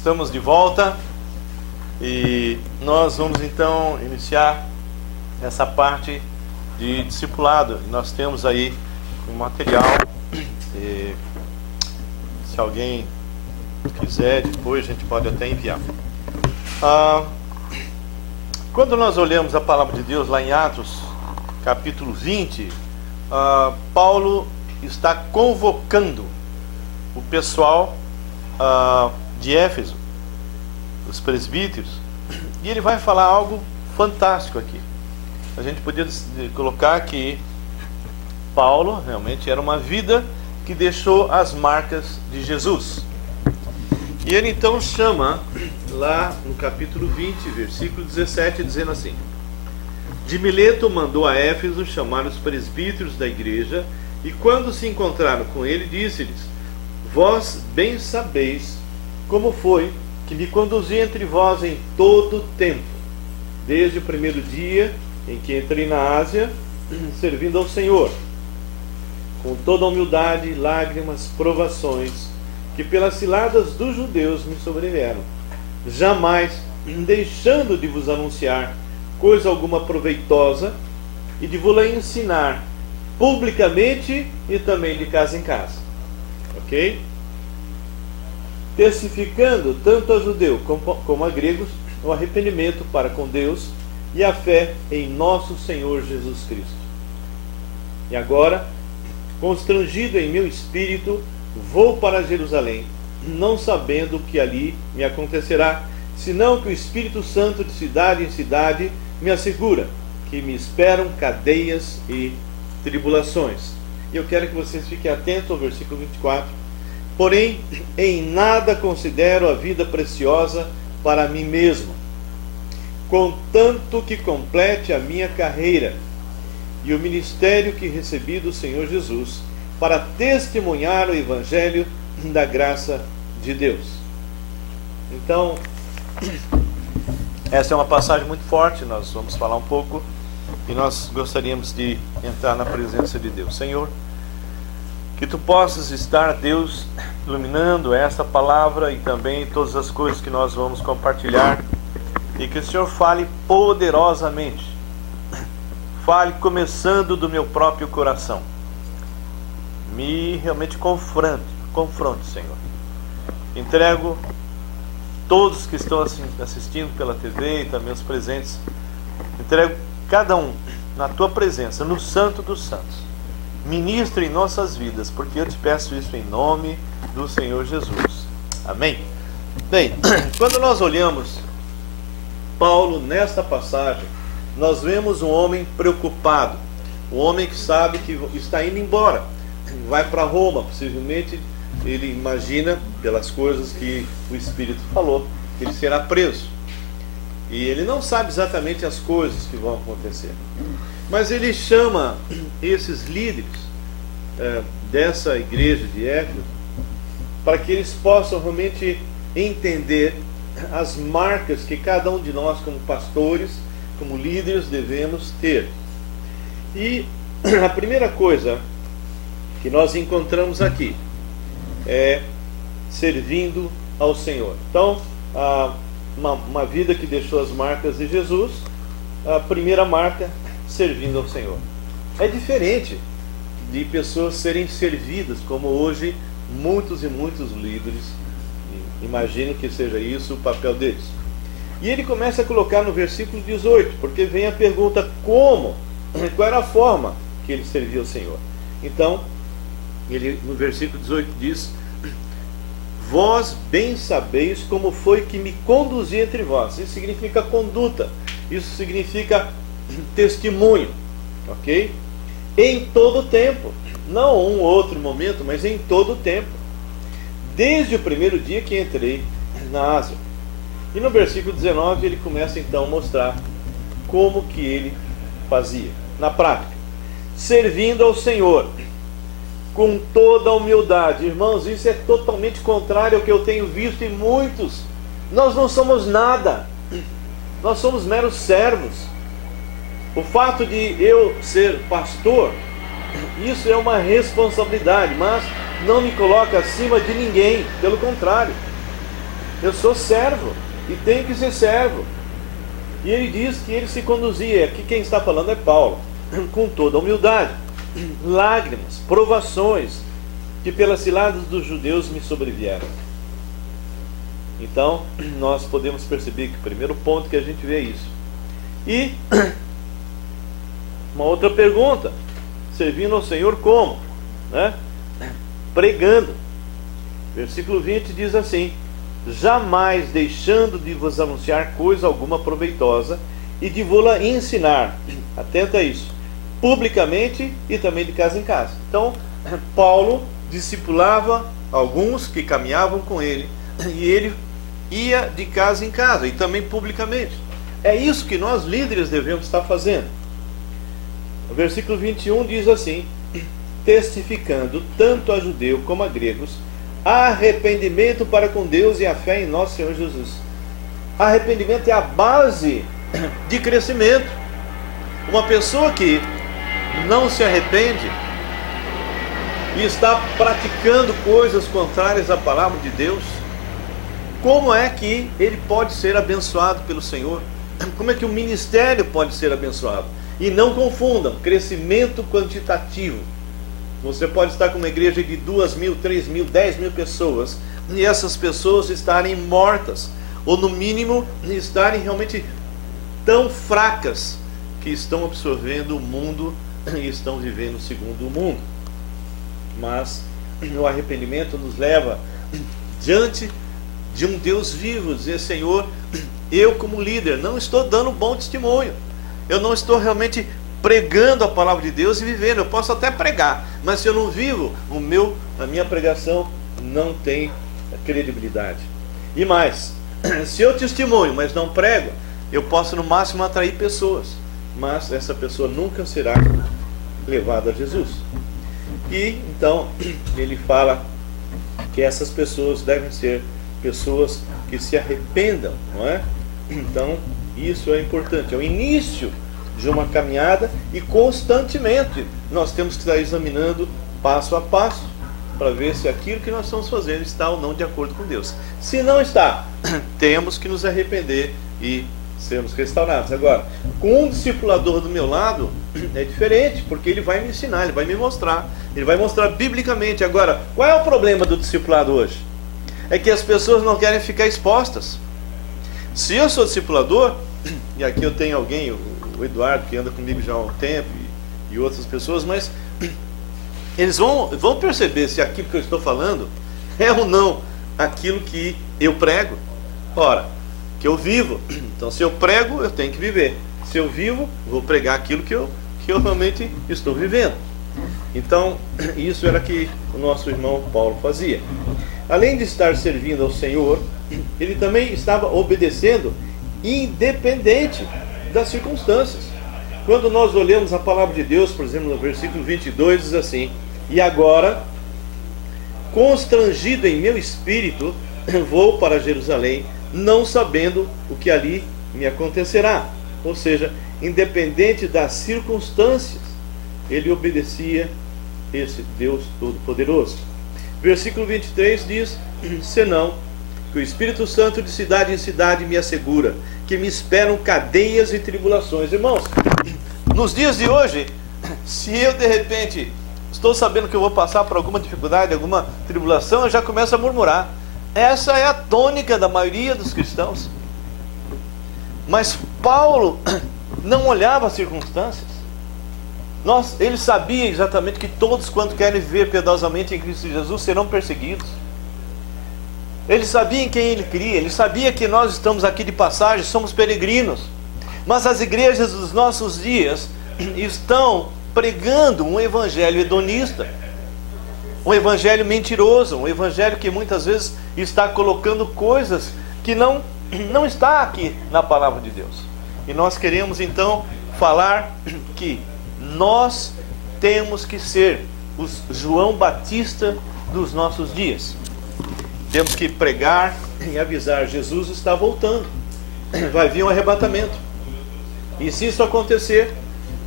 Estamos de volta e nós vamos então iniciar essa parte de discipulado. Nós temos aí um material, e se alguém quiser depois a gente pode até enviar. Quando nós olhamos a palavra de Deus lá em Atos capítulo 20, Paulo está convocando o pessoal de Éfeso, os presbíteros, e ele vai falar algo fantástico aqui. A gente podia colocar que Paulo realmente era uma vida que deixou as marcas de Jesus. E ele então chama lá no capítulo 20, versículo 17, dizendo assim: de Mileto mandou a Éfeso chamar os presbíteros da igreja, e quando se encontraram com ele, disse-lhes: vós bem sabeis como foi que me conduzi entre vós em todo o tempo, desde o primeiro dia em que entrei na Ásia, servindo ao Senhor, com toda a humildade, lágrimas, provações, que pelas ciladas dos judeus me sobrevieram, jamais deixando de vos anunciar coisa alguma proveitosa, e de vos ensinar publicamente e também de casa em casa. Ok? Testificando tanto a judeus como a gregos o arrependimento para com Deus e a fé em nosso Senhor Jesus Cristo. E agora, constrangido em meu espírito, vou para Jerusalém, não sabendo o que ali me acontecerá, senão que o Espírito Santo de cidade em cidade me assegura que me esperam cadeias e tribulações. E eu quero que vocês fiquem atentos ao versículo 24. Porém, em nada considero a vida preciosa para mim mesmo, contanto que complete a minha carreira e o ministério que recebi do Senhor Jesus, para testemunhar o Evangelho da graça de Deus. Então, essa é uma passagem muito forte, nós vamos falar um pouco, e nós gostaríamos de entrar na presença de Deus. Senhor, que Tu possas estar, Deus, iluminando essa palavra e também todas as coisas que nós vamos compartilhar, e que o Senhor fale poderosamente, fale começando do meu próprio coração, me realmente confronte, Senhor. Entrego todos que estão assistindo pela TV e também os presentes, entrego cada um na Tua presença, no Santo dos Santos. Ministra em nossas vidas, porque eu te peço isso em nome do Senhor Jesus. Amém? Bem, quando nós olhamos Paulo nesta passagem, nós vemos um homem preocupado, um homem que sabe que está indo embora, vai para Roma, possivelmente ele imagina, pelas coisas que o Espírito falou, que ele será preso. E ele não sabe exatamente as coisas que vão acontecer. Mas ele chama esses líderes dessa igreja de Éfeso para que eles possam realmente entender as marcas que cada um de nós, como pastores, como líderes, devemos ter. E a primeira coisa que nós encontramos aqui é servindo ao Senhor. Então, uma vida que deixou as marcas de Jesus, a primeira marca, servindo ao Senhor. É diferente de pessoas serem servidas, como hoje muitos e muitos líderes, imagino que seja isso o papel deles. E ele começa a colocar no versículo 18, porque vem a pergunta: como? Qual era a forma que ele servia ao Senhor? Então, ele no versículo 18 diz: vós bem sabeis como foi que me conduzi entre vós. Isso significa conduta, isso significa testemunho, ok? Em todo o tempo, não um outro momento, mas em todo o tempo, desde o primeiro dia que entrei na Ásia. E no versículo 19 ele começa então a mostrar como que ele fazia, na prática, servindo ao Senhor com toda a humildade. Irmãos, isso é totalmente contrário ao que eu tenho visto em muitos. Nós não somos nada, nós somos meros servos. O fato de eu ser pastor, isso é uma responsabilidade, mas não me coloca acima de ninguém, pelo contrário. Eu sou servo e tenho que ser servo. E ele diz que ele se conduzia, aqui quem está falando é Paulo, com toda a humildade, lágrimas, provações que pelas ciladas dos judeus me sobrevieram. Então, nós podemos perceber que o primeiro ponto que a gente vê é isso. E uma outra pergunta: servindo ao Senhor como? Né? Pregando. Versículo 20 diz assim: jamais deixando de vos anunciar coisa alguma proveitosa e de vô-la ensinar, atenta a isso, publicamente e também de casa em casa. Então, Paulo discipulava alguns que caminhavam com ele, e ele ia de casa em casa e também publicamente. É isso que nós líderes devemos estar fazendo. O versículo 21 diz assim: testificando tanto a judeu como a gregos arrependimento para com Deus e a fé em nosso Senhor Jesus. Arrependimento é a base de crescimento. Uma pessoa que não se arrepende e está praticando coisas contrárias à palavra de Deus, como é que ele pode ser abençoado pelo Senhor? Como é que o ministério pode ser abençoado? E não confundam crescimento quantitativo. Você pode estar com uma igreja de 2.000, 3.000, 10.000 pessoas, e essas pessoas estarem mortas, ou no mínimo estarem realmente tão fracas que estão absorvendo o mundo e estão vivendo segundo o mundo. Mas o arrependimento nos leva diante de um Deus vivo, dizer: Senhor, eu como líder não estou dando bom testemunho, eu não estou realmente pregando a palavra de Deus e vivendo. Eu posso até pregar, mas se eu não vivo, a minha pregação não tem credibilidade. E mais, se eu testemunho, mas não prego, eu posso no máximo atrair pessoas, mas essa pessoa nunca será levada a Jesus. E então ele fala que essas pessoas devem ser pessoas que se arrependam, não é? Então isso é importante, é o início de uma caminhada, e constantemente nós temos que estar examinando passo a passo para ver se aquilo que nós estamos fazendo está ou não de acordo com Deus. Se não está, temos que nos arrepender e sermos restaurados. Agora, com um discipulador do meu lado é diferente, porque ele vai me ensinar, ele vai me mostrar, ele vai mostrar biblicamente. Agora, qual é o problema do discipulado hoje? É que as pessoas não querem ficar expostas. Se eu sou discipulador, e aqui eu tenho alguém, o Eduardo, que anda comigo já há um tempo, e outras pessoas, mas eles vão perceber se aquilo que eu estou falando é ou não aquilo que eu prego. Ora, que eu vivo. Então, se eu prego, eu tenho que viver. Se eu vivo, vou pregar aquilo que eu realmente estou vivendo. Então, isso era que o nosso irmão Paulo fazia. Além de estar servindo ao Senhor, ele também estava obedecendo, independente das circunstâncias. Quando nós olhamos a palavra de Deus, por exemplo, no versículo 22, diz assim: e agora, constrangido em meu espírito, vou para Jerusalém, não sabendo o que ali me acontecerá. Ou seja, independente das circunstâncias, ele obedecia esse Deus Todo-Poderoso. Versículo 23 diz: senão que o Espírito Santo de cidade em cidade me assegura que me esperam cadeias e tribulações. Irmãos, nos dias de hoje, se eu de repente estou sabendo que eu vou passar por alguma dificuldade, alguma tribulação, eu já começo a murmurar. Essa é a tônica da maioria dos cristãos. Mas Paulo não olhava as circunstâncias. Ele sabia exatamente que todos quanto querem viver piedosamente em Cristo Jesus serão perseguidos. Ele sabia em quem ele cria, ele sabia que nós estamos aqui de passagem, somos peregrinos. Mas as igrejas dos nossos dias estão pregando um evangelho hedonista, um evangelho mentiroso, um evangelho que muitas vezes está colocando coisas que não está aqui na palavra de Deus. E nós queremos então falar que nós temos que ser os João Batista dos nossos dias. Temos que pregar e avisar: Jesus está voltando, vai vir um arrebatamento. E se isso acontecer,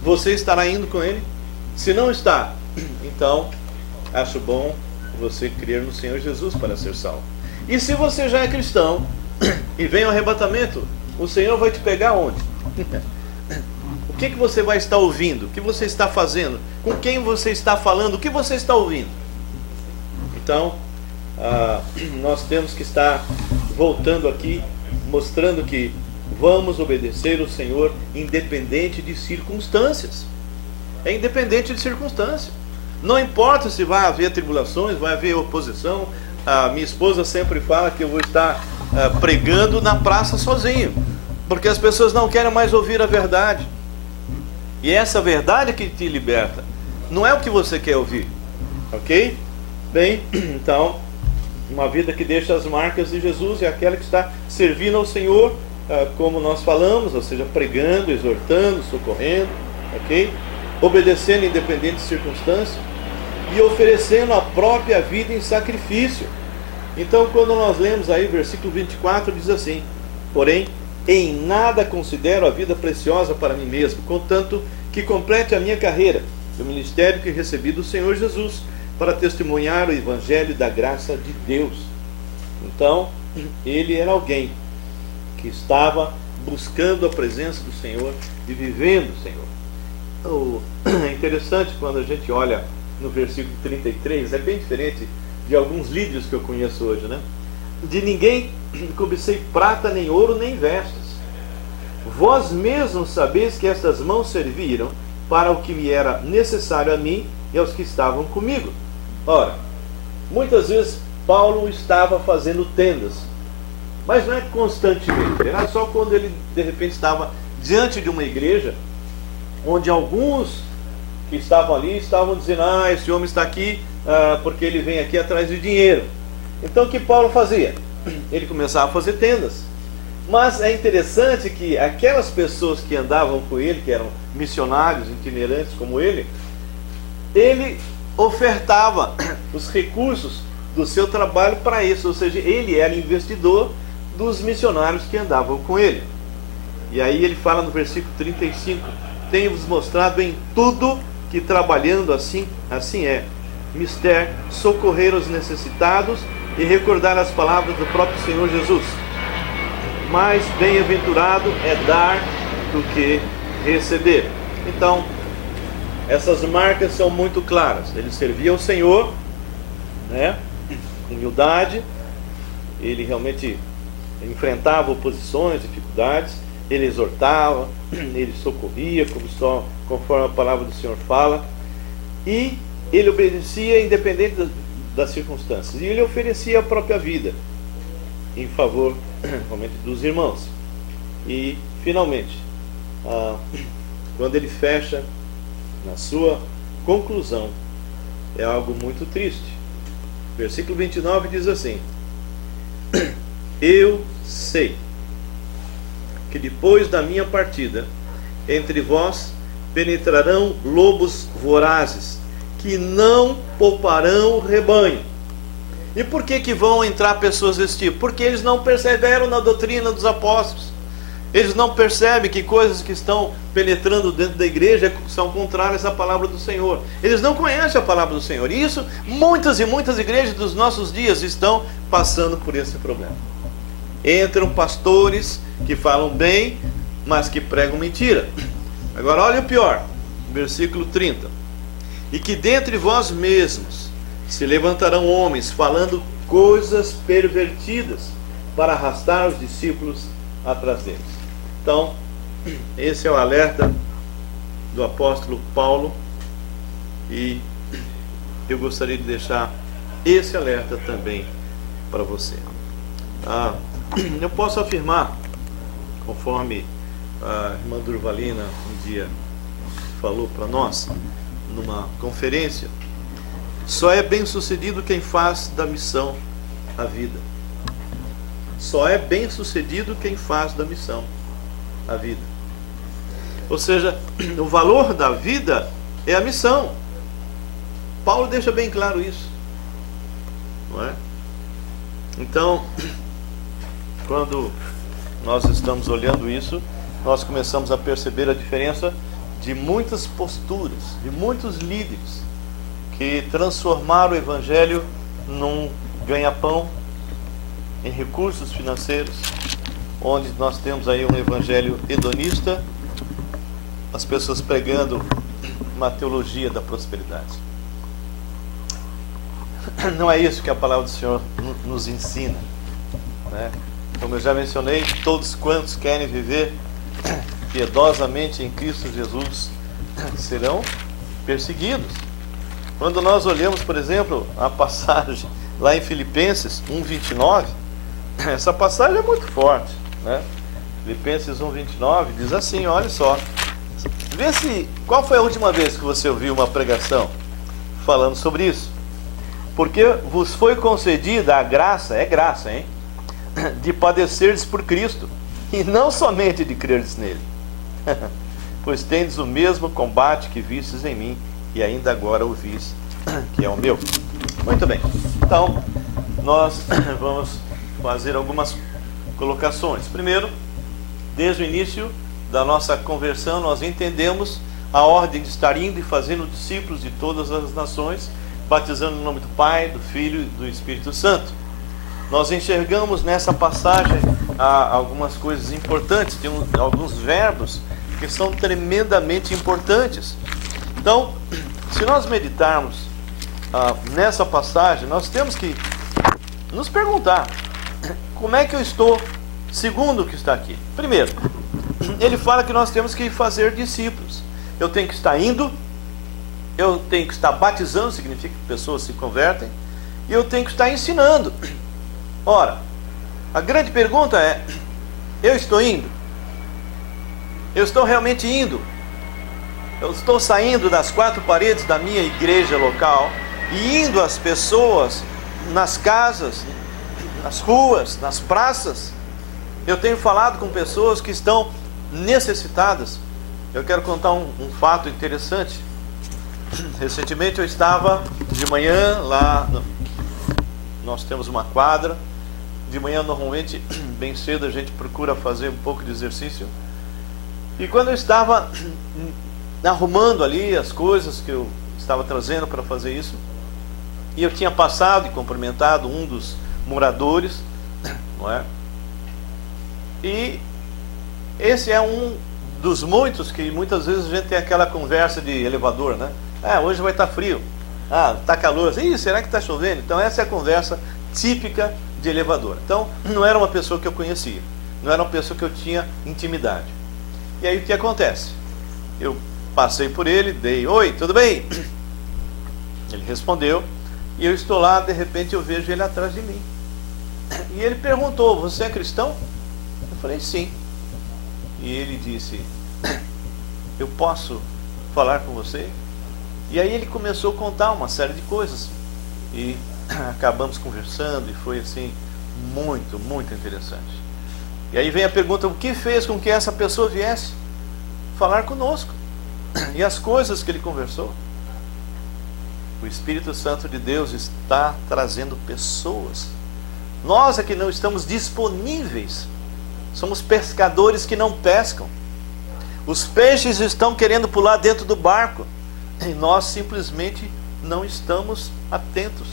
você estará indo com ele? Se não está, então acho bom você crer no Senhor Jesus para ser salvo. E se você já é cristão e vem o arrebatamento, o Senhor vai te pegar onde? O que você vai estar ouvindo? O que você está fazendo? Com quem você está falando? O que você está ouvindo? Então, nós temos que estar voltando aqui, mostrando que vamos obedecer o Senhor independente de circunstâncias. É independente de circunstâncias. Não importa se vai haver tribulações, vai haver oposição. A minha esposa sempre fala que eu vou estar pregando na praça sozinho, porque as pessoas não querem mais ouvir a verdade. E é essa verdade que te liberta, não é o que você quer ouvir, ok? Bem, então, uma vida que deixa as marcas de Jesus é aquela que está servindo ao Senhor, como nós falamos, ou seja, pregando, exortando, socorrendo, ok? Obedecendo independente de circunstâncias e oferecendo a própria vida em sacrifício. Então, quando nós lemos aí o versículo 24, diz assim: porém, em nada considero a vida preciosa para mim mesmo, contanto que complete a minha carreira, o ministério que recebi do Senhor Jesus, para testemunhar o evangelho da graça de Deus. Então, ele era alguém que estava buscando a presença do Senhor e vivendo o Senhor. É interessante quando a gente olha no versículo 33, é bem diferente de alguns líderes que eu conheço hoje, né? De ninguém cobicei prata, nem ouro, nem vestes. Vós mesmos sabeis que estas mãos serviram para o que me era necessário a mim e aos que estavam comigo. Ora, muitas vezes Paulo estava fazendo tendas, mas não é constantemente. Era só quando ele de repente estava diante de uma igreja, onde alguns que estavam ali estavam dizendo: esse homem está aqui porque ele vem aqui atrás de dinheiro. Então o que Paulo fazia? Ele começava a fazer tendas. Mas é interessante que aquelas pessoas que andavam com ele, que eram missionários itinerantes como ele ofertava os recursos do seu trabalho para isso, ou seja, ele era investidor dos missionários que andavam com ele. E aí ele fala no versículo 35: tenho-vos mostrado em tudo que trabalhando assim é mister socorrer os necessitados e recordar as palavras do próprio Senhor Jesus. Mais bem-aventurado é dar do que receber. Então, essas marcas são muito claras. Ele servia ao Senhor, né, com humildade. Ele realmente enfrentava oposições, dificuldades. Ele exortava, ele socorria, conforme a palavra do Senhor fala. E ele obedecia independente das circunstâncias. E ele oferecia a própria vida em favor realmente dos irmãos. E finalmente, quando ele fecha na sua conclusão, é algo muito triste. Versículo 29 diz assim: eu sei que depois da minha partida entre vós penetrarão lobos vorazes, que não pouparão o rebanho. E por que vão entrar pessoas desse tipo? Porque eles não perseveram na doutrina dos apóstolos. Eles não percebem que coisas que estão penetrando dentro da igreja são contrárias à palavra do Senhor. Eles não conhecem a palavra do Senhor. E isso, muitas e muitas igrejas dos nossos dias estão passando por esse problema. Entram pastores que falam bem, mas que pregam mentira. Agora olha o pior, versículo 30. E que dentre vós mesmos se levantarão homens falando coisas pervertidas para arrastar os discípulos atrás deles. Então, esse é o alerta do apóstolo Paulo, e eu gostaria de deixar esse alerta também para você. Eu posso afirmar, conforme a irmã Durvalina um dia falou para nós numa conferência, só é bem sucedido quem faz da missão a vida. Só é bem sucedido quem faz da missão a vida. Ou seja, o valor da vida é a missão. Paulo deixa bem claro isso, não é? Então, quando nós estamos olhando isso, nós começamos a perceber a diferença de muitas posturas, de muitos líderes que transformaram o evangelho num ganha-pão, em recursos financeiros, onde nós temos aí um evangelho hedonista, as pessoas pregando uma teologia da prosperidade. Não é isso que a palavra do Senhor nos ensina, né? Como eu já mencionei, todos quantos querem viver piedosamente em Cristo Jesus serão perseguidos. Quando nós olhamos, por exemplo, a passagem lá em Filipenses 1:29, essa passagem é muito forte, né? Filipenses 1:29 diz assim, olha só, qual foi a última vez que você ouviu uma pregação falando sobre isso? Porque vos foi concedida a graça, é graça, hein? De padecerdes por Cristo, e não somente de crerdes nele. Pois tendes o mesmo combate que vistes em mim, e ainda agora ouvis que é o meu. Muito bem, então nós vamos fazer algumas colocações. Primeiro, desde o início da nossa conversão, nós entendemos a ordem de estar indo e fazendo discípulos de todas as nações, batizando no nome do Pai, do Filho e do Espírito Santo. Nós enxergamos nessa passagem algumas coisas importantes, tem alguns verbos que são tremendamente importantes. Então, se nós meditarmos nessa passagem, nós temos que nos perguntar, como é que eu estou segundo o que está aqui? Primeiro, ele fala que nós temos que fazer discípulos. Eu tenho que estar indo, eu tenho que estar batizando, significa que pessoas se convertem, e eu tenho que estar ensinando. Ora, a grande pergunta é, eu estou indo? Eu estou realmente indo? Eu estou saindo das quatro paredes da minha igreja local e indo às pessoas, nas casas, nas ruas, nas praças? Eu tenho falado com pessoas que estão necessitadas. Eu quero contar um fato interessante. Recentemente eu estava de manhã lá, nós temos uma quadra, de manhã normalmente, bem cedo a gente procura fazer um pouco de exercício, e quando eu estava arrumando ali as coisas que eu estava trazendo para fazer isso, e eu tinha passado e cumprimentado um dos moradores, não é? E esse é um dos muitos que muitas vezes a gente tem aquela conversa de elevador, né? Hoje vai estar frio. Está calor. Será que está chovendo? Então essa é a conversa típica de elevador. Então não era uma pessoa que eu conhecia, não era uma pessoa que eu tinha intimidade. E aí o que acontece? Eu passei por ele, dei, oi, tudo bem? Ele respondeu, e eu estou lá, de repente eu vejo ele atrás de mim. E ele perguntou, você é cristão? Eu falei, sim. E ele disse, eu posso falar com você? E aí ele começou a contar uma série de coisas. E acabamos conversando e foi assim, muito, muito interessante. E aí vem a pergunta, o que fez com que essa pessoa viesse falar conosco? E as coisas que ele conversou. O Espírito Santo de Deus está trazendo pessoas. Nós é que não estamos disponíveis. Somos pescadores que não pescam. Os peixes estão querendo pular dentro do barco. E nós simplesmente não estamos atentos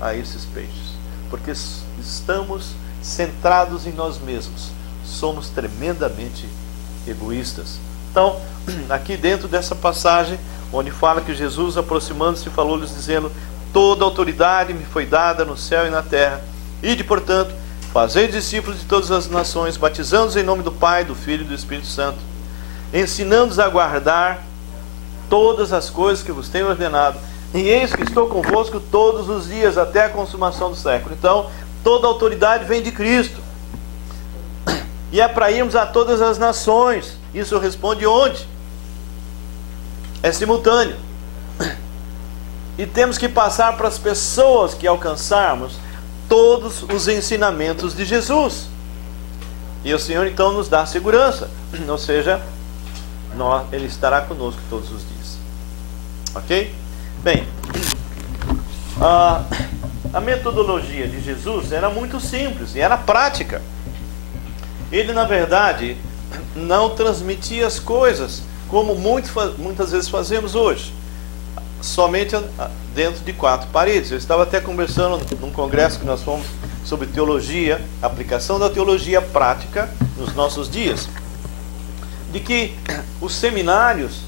a esses peixes. Porque estamos centrados em nós mesmos. Somos tremendamente egoístas. Então, aqui dentro dessa passagem, onde fala que Jesus, aproximando-se, falou-lhes dizendo, toda autoridade me foi dada no céu e na terra. Ide, portanto, fazei discípulos de todas as nações, batizando-os em nome do Pai, do Filho e do Espírito Santo, ensinando-os a guardar todas as coisas que vos tenho ordenado. E eis que estou convosco todos os dias, até a consumação do século. Então, toda autoridade vem de Cristo. E é para irmos a todas as nações. Isso responde onde? É simultâneo. E temos que passar para as pessoas que alcançarmos todos os ensinamentos de Jesus. E o Senhor então nos dá segurança. Ou seja, Ele estará conosco todos os dias. Ok? Bem, a metodologia de Jesus era muito simples e era prática. Ele, na verdade, não transmitia as coisas como muitas vezes fazemos hoje, somente dentro de quatro paredes. Eu estava até conversando num congresso que nós fomos sobre teologia, aplicação da teologia prática nos nossos dias, de que os seminários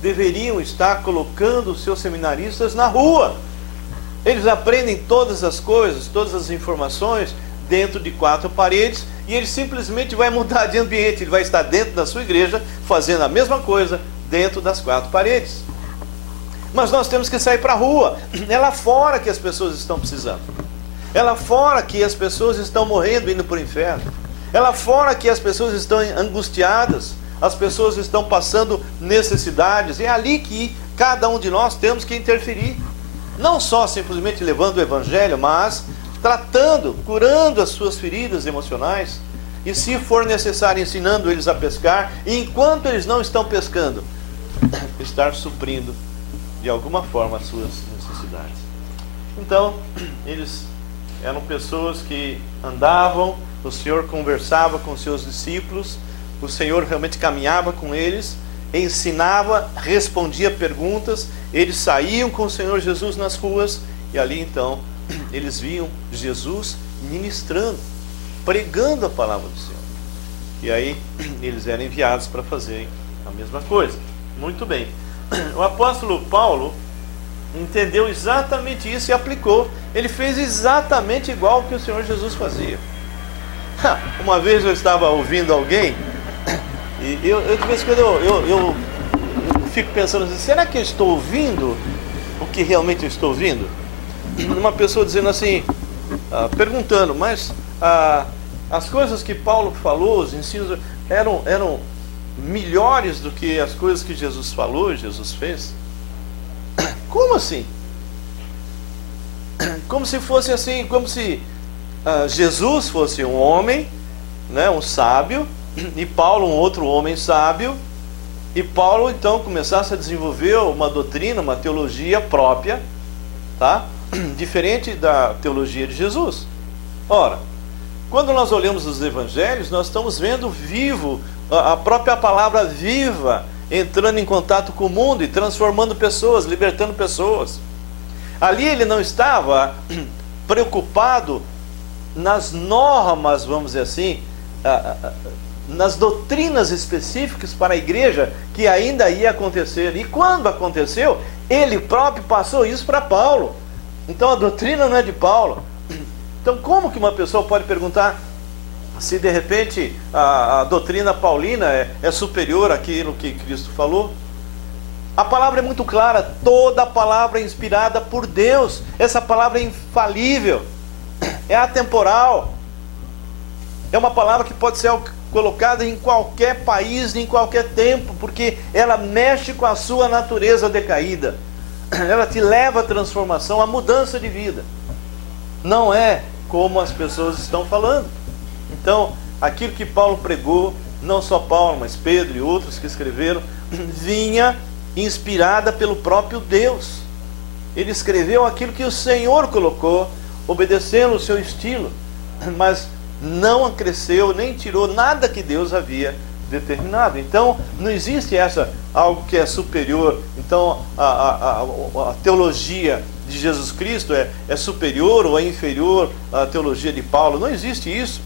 deveriam estar colocando os seus seminaristas na rua. Eles aprendem todas as coisas, todas as informações dentro de 4 paredes, e ele simplesmente vai mudar de ambiente. Ele vai estar dentro da sua igreja fazendo a mesma coisa dentro das 4 paredes. Mas nós temos que sair para a rua. É lá fora que as pessoas estão precisando. É lá fora que as pessoas estão morrendo, indo para o inferno. É lá fora que as pessoas estão angustiadas. As pessoas estão passando necessidades. É ali que cada um de nós temos que interferir. Não só simplesmente levando o evangelho, mas tratando, curando as suas feridas emocionais. E se for necessário, ensinando eles a pescar. E enquanto eles não estão pescando, estar suprindo de alguma forma as suas necessidades. Então, eles eram pessoas que andavam, o Senhor conversava com os seus discípulos, o Senhor realmente caminhava com eles, ensinava, respondia perguntas, eles saíam com o Senhor Jesus nas ruas, e ali então, eles viam Jesus ministrando, pregando a palavra do Senhor. E aí, eles eram enviados para fazerem a mesma coisa. Muito bem. O apóstolo Paulo entendeu exatamente isso e aplicou. Ele fez exatamente igual ao que o Senhor Jesus fazia. Uma vez eu estava ouvindo alguém, e eu de vez em quando eu fico pensando assim, será que eu estou ouvindo o que realmente eu estou ouvindo? Uma pessoa dizendo assim, perguntando, mas as coisas que Paulo falou, os ensinos, eram melhores do que as coisas que Jesus falou, Jesus fez? Como assim? Como se fosse assim, como se Jesus fosse um homem, né, um sábio, e Paulo um outro homem sábio, e Paulo então começasse a desenvolver uma doutrina, uma teologia própria, tá? Diferente da teologia de Jesus. Ora, quando nós olhamos os evangelhos, nós estamos vendo vivo, a própria palavra viva, entrando em contato com o mundo e transformando pessoas, libertando pessoas. Ali ele não estava preocupado nas normas, vamos dizer assim, nas doutrinas específicas para a igreja que ainda ia acontecer. E quando aconteceu, ele próprio passou isso para Paulo. Então a doutrina não é de Paulo. Então como que uma pessoa pode perguntar se de repente a doutrina paulina é superior àquilo que Cristo falou? A palavra é muito clara, toda a palavra é inspirada por Deus. Essa palavra é infalível, é atemporal, é uma palavra que pode ser colocada em qualquer país, em qualquer tempo, porque ela mexe com a sua natureza decaída. Ela te leva à transformação, à mudança de vida. Não é como as pessoas estão falando. Então, aquilo que Paulo pregou, não só Paulo, mas Pedro e outros que escreveram, vinha inspirada pelo próprio Deus. Ele escreveu aquilo que o Senhor colocou, obedecendo o seu estilo, mas não acresceu, nem tirou nada que Deus havia determinado. Então, não existe algo que é superior. Então, a teologia de Jesus Cristo é superior ou é inferior à teologia de Paulo. Não existe isso.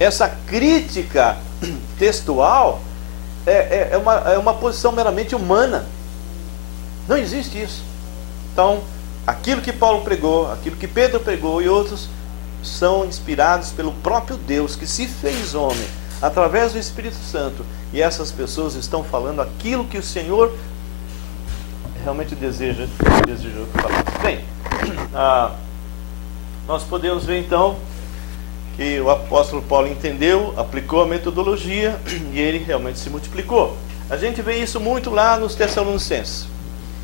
Essa crítica textual é uma posição meramente humana. Não existe isso. Então, aquilo que Paulo pregou, aquilo que Pedro pregou e outros, são inspirados pelo próprio Deus, que se fez homem, através do Espírito Santo. E essas pessoas estão falando aquilo que o Senhor realmente desejou que falasse. Bem, nós podemos ver então que o apóstolo Paulo entendeu, aplicou a metodologia e ele realmente se multiplicou. A gente vê isso muito lá nos Tessalonicenses.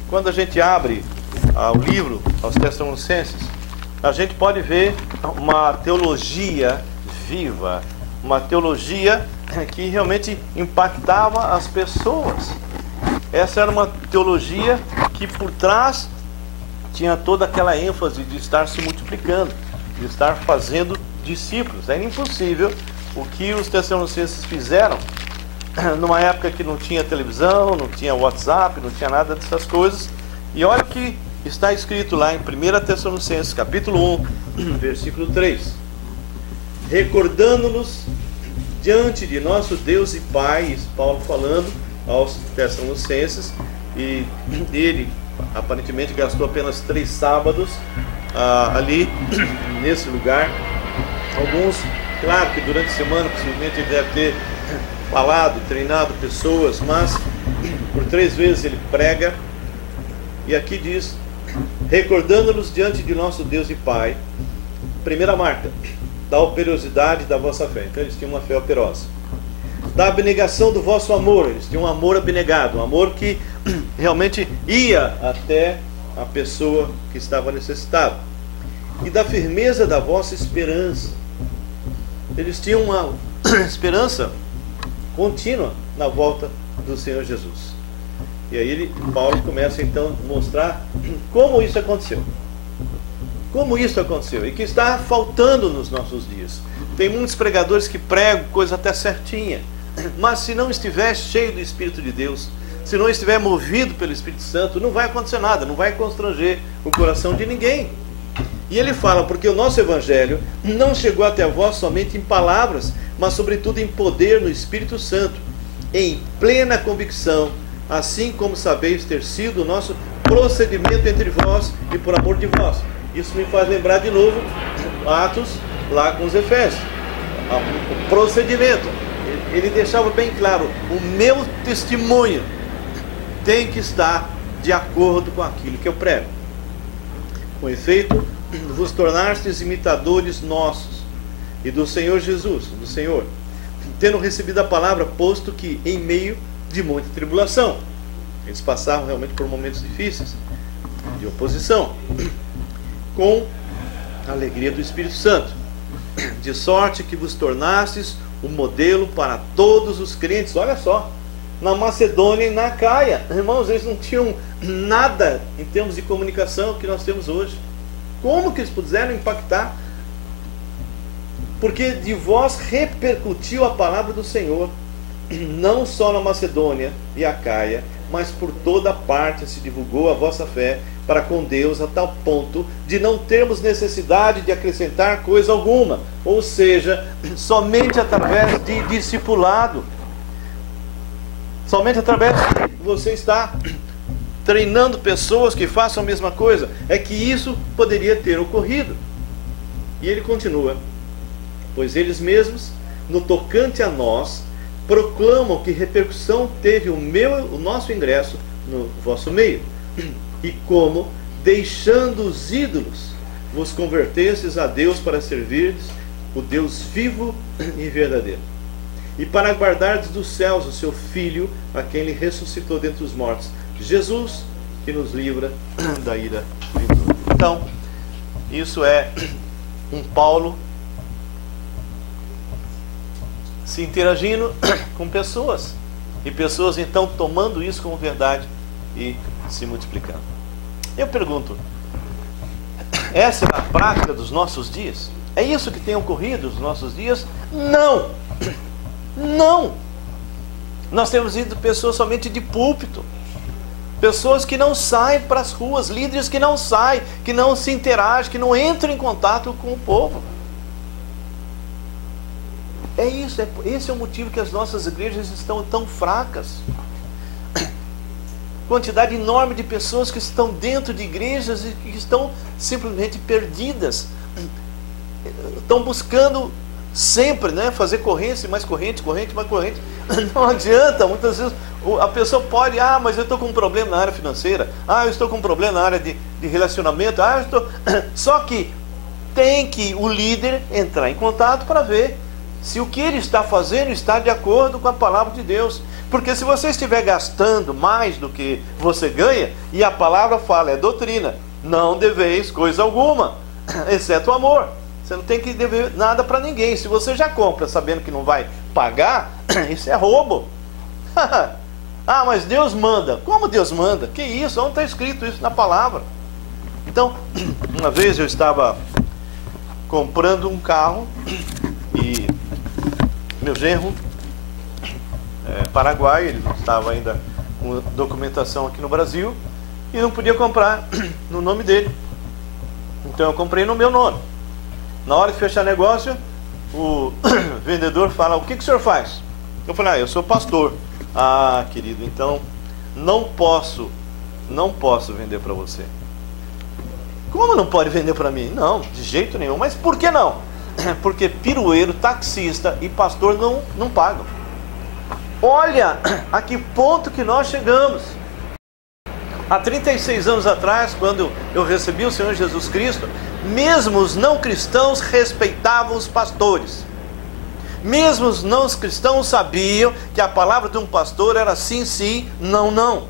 Quando a gente abre o livro aos Tessalonicenses, a gente pode ver uma teologia viva, uma teologia que realmente impactava as pessoas. Essa era uma teologia que por trás tinha toda aquela ênfase de estar se multiplicando, de estar fazendo discípulos. Era impossível o que os Tessalonicenses fizeram numa época que não tinha televisão, não tinha WhatsApp, não tinha nada dessas coisas. E olha que está escrito lá em 1 Tessalonicenses, capítulo 1, versículo 3. Recordando-nos diante de nosso Deus e Pai, isso Paulo falando aos Tessalonicenses, e ele aparentemente gastou apenas 3 sábados ali nesse lugar. Alguns, claro que durante a semana possivelmente ele deve ter falado, treinado pessoas, mas por 3 vezes ele prega. E aqui diz: recordando-nos diante de nosso Deus e Pai. Primeira marca da operosidade da vossa fé. Então eles tinham uma fé operosa. Da abnegação do vosso amor. Eles tinham um amor abnegado, um amor que realmente ia até a pessoa que estava necessitada. E da firmeza da vossa esperança. Eles tinham uma esperança contínua na volta do Senhor Jesus. E aí Paulo começa então a mostrar como isso aconteceu. Como isso aconteceu e que está faltando nos nossos dias. Tem muitos pregadores que pregam coisa até certinha, mas se não estiver cheio do Espírito de Deus, se não estiver movido pelo Espírito Santo, não vai acontecer nada, não vai constranger o coração de ninguém. E ele fala: porque o nosso Evangelho não chegou até vós somente em palavras, mas sobretudo em poder no Espírito Santo, em plena convicção, assim como sabeis ter sido o nosso procedimento entre vós e por amor de vós. Isso me faz lembrar de novo Atos lá com os Efésios. O procedimento. Ele deixava bem claro: o meu testemunho tem que estar de acordo com aquilo que eu prego. Com efeito, vos tornastes imitadores nossos e do Senhor Jesus, do Senhor, tendo recebido a palavra, posto que em meio de muita tribulação. Eles passavam realmente por momentos difíceis, de oposição, com a alegria do Espírito Santo, de sorte que vos tornastes um modelo para todos os crentes. Olha só, na Macedônia e na Acaia, irmãos, eles não tinham nada em termos de comunicação que nós temos hoje. Como que eles puderam impactar? Porque de vós repercutiu a palavra do Senhor, não só na Macedônia e Acaia, mas por toda parte se divulgou a vossa fé para com Deus, a tal ponto de não termos necessidade de acrescentar coisa alguma, ou seja, somente através de discipulado, somente através de você estar treinando pessoas que façam a mesma coisa, é que isso poderia ter ocorrido. E ele continua: pois eles mesmos, no tocante a nós, proclamam que repercussão teve o nosso ingresso no vosso meio, e como, deixando os ídolos, vos convertestes a Deus para servirdes o Deus vivo e verdadeiro, e para guardardes dos céus o seu Filho, a quem ele ressuscitou dentre os mortos, Jesus, que nos livra da ira vindoura. Então, isso é um Paulo se interagindo com pessoas, e pessoas então tomando isso como verdade e se multiplicando. Eu pergunto: essa é a prática dos nossos dias? É isso que tem ocorrido nos nossos dias? Não! Não! Nós temos ido pessoas somente de púlpito, pessoas que não saem para as ruas, líderes que não saem, que não se interagem, que não entram em contato com o povo. É isso, esse é o motivo que as nossas igrejas estão tão fracas. Quantidade enorme de pessoas que estão dentro de igrejas e que estão simplesmente perdidas. Estão buscando sempre, né, fazer corrente, mais corrente, mais corrente. Não adianta, muitas vezes a pessoa pode: mas eu estou com um problema na área financeira, eu estou com um problema na área de relacionamento, Só que tem que o líder entrar em contato para ver se o que ele está fazendo está de acordo com a palavra de Deus. Porque se você estiver gastando mais do que você ganha, e a palavra fala, é doutrina: não deveis coisa alguma, exceto o amor. Você não tem que dever nada para ninguém. Se você já compra sabendo que não vai pagar, isso é roubo. Mas Deus manda. Como Deus manda? Que isso? Onde está escrito isso na palavra? Então, uma vez eu estava comprando um carro e meu genro paraguaio, ele não estava ainda com documentação aqui no Brasil, e não podia comprar no nome dele. Então eu comprei no meu nome. Na hora de fechar negócio, o vendedor fala: o que o senhor faz? Eu falei: eu sou pastor. Ah, querido, então não posso vender para você. Como não pode vender para mim? Não, de jeito nenhum. Mas por que não? Porque pirueiro, taxista e pastor não pagam. Olha a que ponto que nós chegamos. Há 36 anos atrás, quando eu recebi o Senhor Jesus Cristo, mesmo os não cristãos respeitavam os pastores. Mesmo os não cristãos sabiam que a palavra de um pastor era sim, sim, não, não.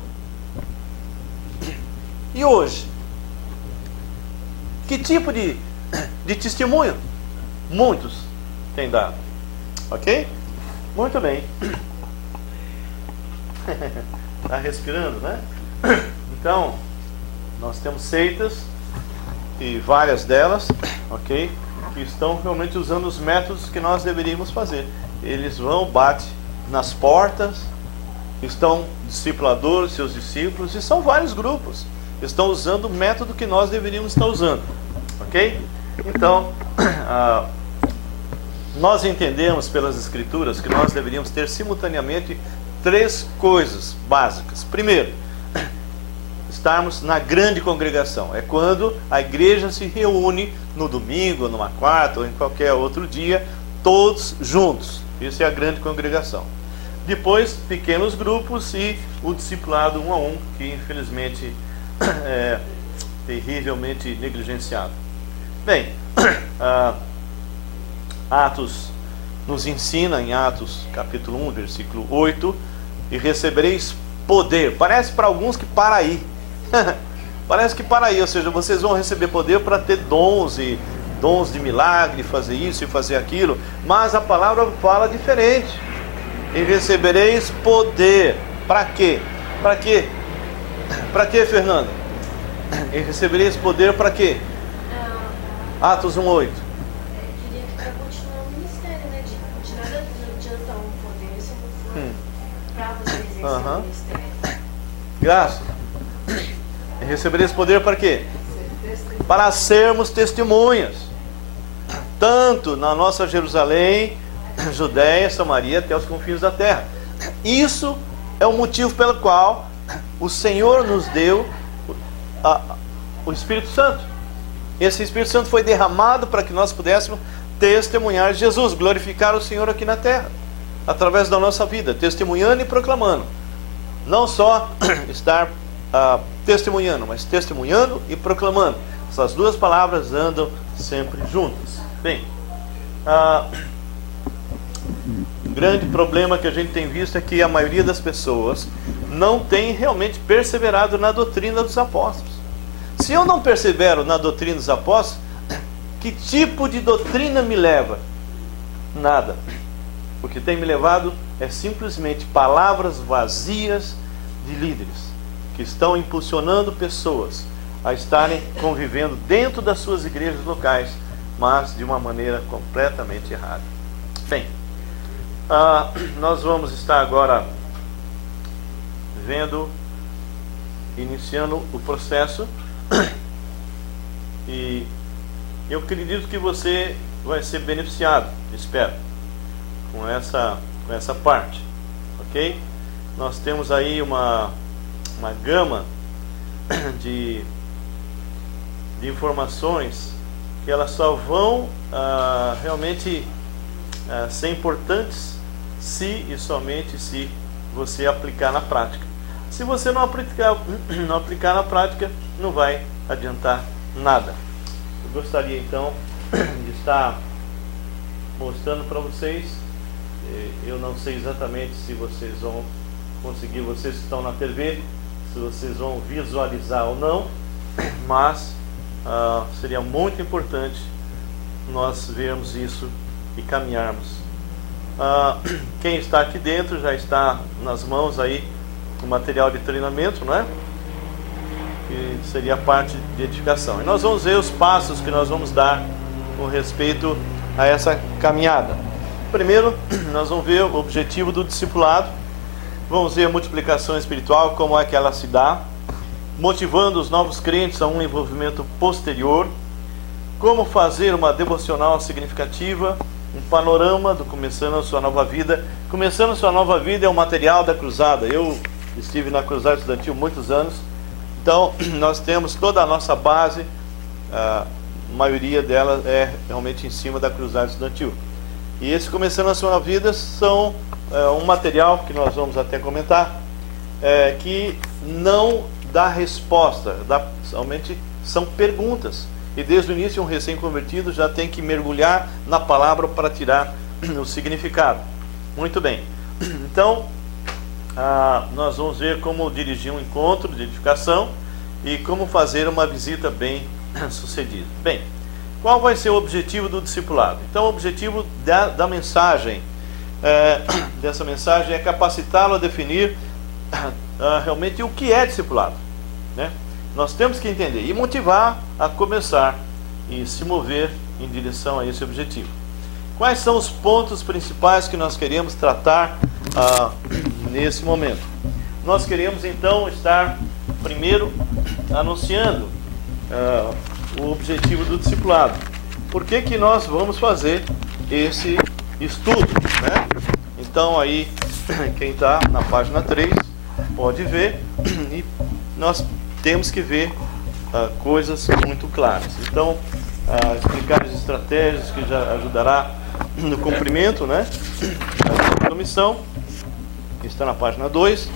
E hoje? Que tipo de testemunho muitos têm dado? Ok? Muito bem. Está respirando, né? Então, nós temos seitas, e várias delas, ok? Que estão realmente usando os métodos que nós deveríamos fazer. Eles vão, batem nas portas, estão discipuladores, seus discípulos, e são vários grupos. Estão usando o método que nós deveríamos estar usando, ok? Então, nós entendemos pelas Escrituras que nós deveríamos ter simultaneamente 3 coisas básicas. Primeiro, estarmos na grande congregação. É quando a igreja se reúne no domingo, numa quarta ou em qualquer outro dia, todos juntos. Isso é a grande congregação. Depois, pequenos grupos e o discipulado 1 a 1, que infelizmente é terrivelmente negligenciado. Bem, Atos nos ensina, em Atos capítulo 1, versículo 8, e recebereis poder. Parece para alguns que para aí. Parece que para aí, ou seja, vocês vão receber poder para ter dons e dons de milagre, fazer isso e fazer aquilo, mas a palavra fala diferente. E recebereis poder. Para quê? Para quê? Para quê, Fernando? E recebereis poder para quê? Atos 1:8. Diria que para continuar o ministério, né? De nada adianta um poder se não for para você exercer o ministério. Graças. E recebereis poder para quê? Para sermos testemunhas, tanto na nossa Jerusalém, Judéia, Samaria, até os confins da terra. Isso é o motivo pelo qual o Senhor nos deu o Espírito Santo. Esse Espírito Santo foi derramado para que nós pudéssemos testemunhar Jesus, glorificar o Senhor aqui na terra, através da nossa vida, testemunhando e proclamando. Não só estar testemunhando, mas testemunhando e proclamando. Essas duas palavras andam sempre juntas. Bem, o grande problema que a gente tem visto é que a maioria das pessoas não tem realmente perseverado na doutrina dos apóstolos. Se eu não persevero na doutrina dos apóstolos, que tipo de doutrina me leva? Nada. O que tem me levado é simplesmente palavras vazias de líderes que estão impulsionando pessoas a estarem convivendo dentro das suas igrejas locais, mas de uma maneira completamente errada. Bem, nós vamos estar agora iniciando o processo, e eu acredito que você vai ser beneficiado, espero, com essa parte, ok? Nós temos aí uma gama de informações que elas só vão realmente ser importantes se e somente se você aplicar na prática. Se você não aplicar na prática, não vai adiantar nada. Eu gostaria então de estar mostrando para vocês. Eu não sei exatamente se vocês vão conseguir, vocês que estão na TV, se vocês vão visualizar ou não, mas seria muito importante nós vermos isso e caminharmos. Quem está aqui dentro já está nas mãos aí o material de treinamento, não é? Que seria a parte de edificação. E nós vamos ver os passos que nós vamos dar com respeito a essa caminhada. Primeiro, nós vamos ver o objetivo do discipulado. Vamos ver a multiplicação espiritual, como é que ela se dá. motivando os novos crentes a um envolvimento posterior, como fazer uma devocional significativa, um panorama do Começando a Sua Nova Vida. Começando a Sua Nova Vida é o material da Cruzada. Eu estive na Cruzada Estudantil muitos anos, então nós temos toda a nossa base, a maioria dela é realmente em cima da Cruzada Estudantil. E esse Começando a Sua Vida são um material que nós vamos até comentar, que não dá resposta, somente são perguntas. E desde o início um recém-convertido já tem que mergulhar na palavra para tirar o significado. Muito bem. Então, nós vamos ver como dirigir um encontro de edificação e como fazer uma visita bem sucedida. Bem, qual vai ser o objetivo do discipulado? Então, o objetivo da mensagem, dessa mensagem, é capacitá-lo a definir realmente o que é discipulado, né? Nós temos que entender e motivar a começar e se mover em direção a esse objetivo. Quais são os pontos principais que nós queremos tratar nesse momento? Nós queremos então estar primeiro anunciando o objetivo do discipulado. Por que que nós vamos fazer esse estudo, né? Então aí, quem está na página 3 pode ver, e nós temos que ver coisas muito claras. Então, explicar as estratégias que já ajudará no cumprimento, né, da missão, que está na página 2.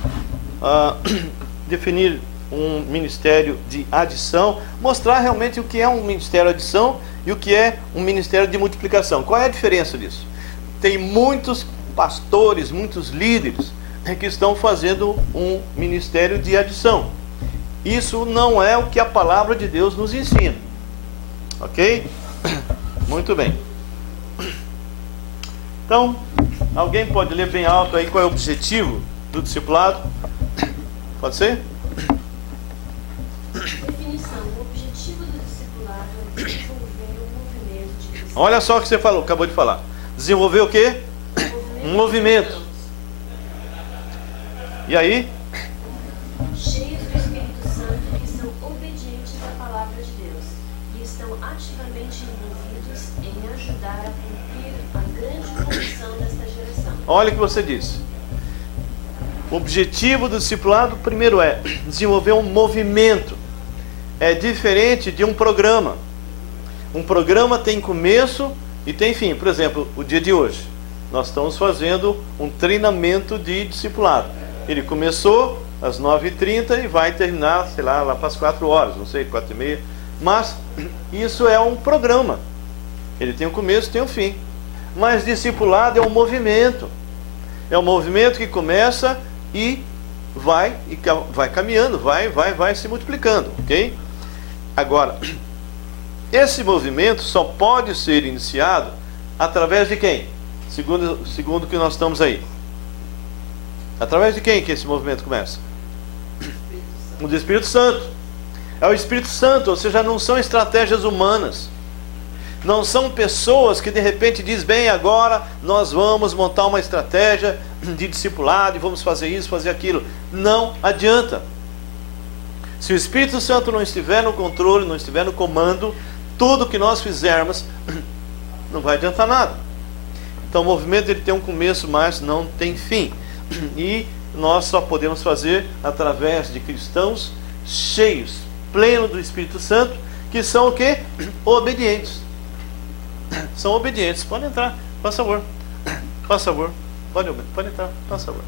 Definir um ministério de adição, mostrar realmente o que é um ministério de adição e o que é um ministério de multiplicação. Qual é a diferença disso? Tem muitos pastores, muitos líderes que estão fazendo um ministério de adição. Isso não é o que a palavra de Deus nos ensina. Ok? Muito bem. Então, alguém pode ler bem alto aí qual é o objetivo do discipulado? Pode ser? Definição. O objetivo do discipulado é desenvolver um movimento de cristãos. Olha só o que você falou, acabou de falar. Desenvolver o quê? Um movimento. E aí? Cheios do Espírito Santo, que são obedientes à palavra de Deus e estão ativamente envolvidos em ajudar a cumprir a grande comissão desta geração. Olha o que você disse. O objetivo do discipulado, primeiro, é desenvolver um movimento. É diferente de um programa. Um programa tem começo e tem fim. Por exemplo, o dia de hoje, nós estamos fazendo um treinamento de discipulado. Ele começou às 9h30 e vai terminar, sei lá para as 4 horas, não sei, 4h30. Mas isso é um programa. Ele tem um começo e tem um fim. Mas discipulado é um movimento. É um movimento que começa e vai caminhando, vai se multiplicando, ok? Agora, esse movimento só pode ser iniciado através de quem? Segundo o que nós estamos aí. Através de quem que esse movimento começa? O do Espírito Santo. É o Espírito Santo, ou seja, não são estratégias humanas. Não são pessoas que de repente dizem, bem, agora nós vamos montar uma estratégia de discipulado e vamos fazer isso, fazer aquilo. Não adianta. Se o Espírito Santo não estiver no controle, não estiver no comando, tudo que nós fizermos não vai adiantar nada. Então o movimento ele tem um começo, mas não tem fim. E nós só podemos fazer através de cristãos cheios, plenos do Espírito Santo, que são o quê? Obedientes. São obedientes. Pode entrar, por favor. Por favor. Pode entrar, por favor.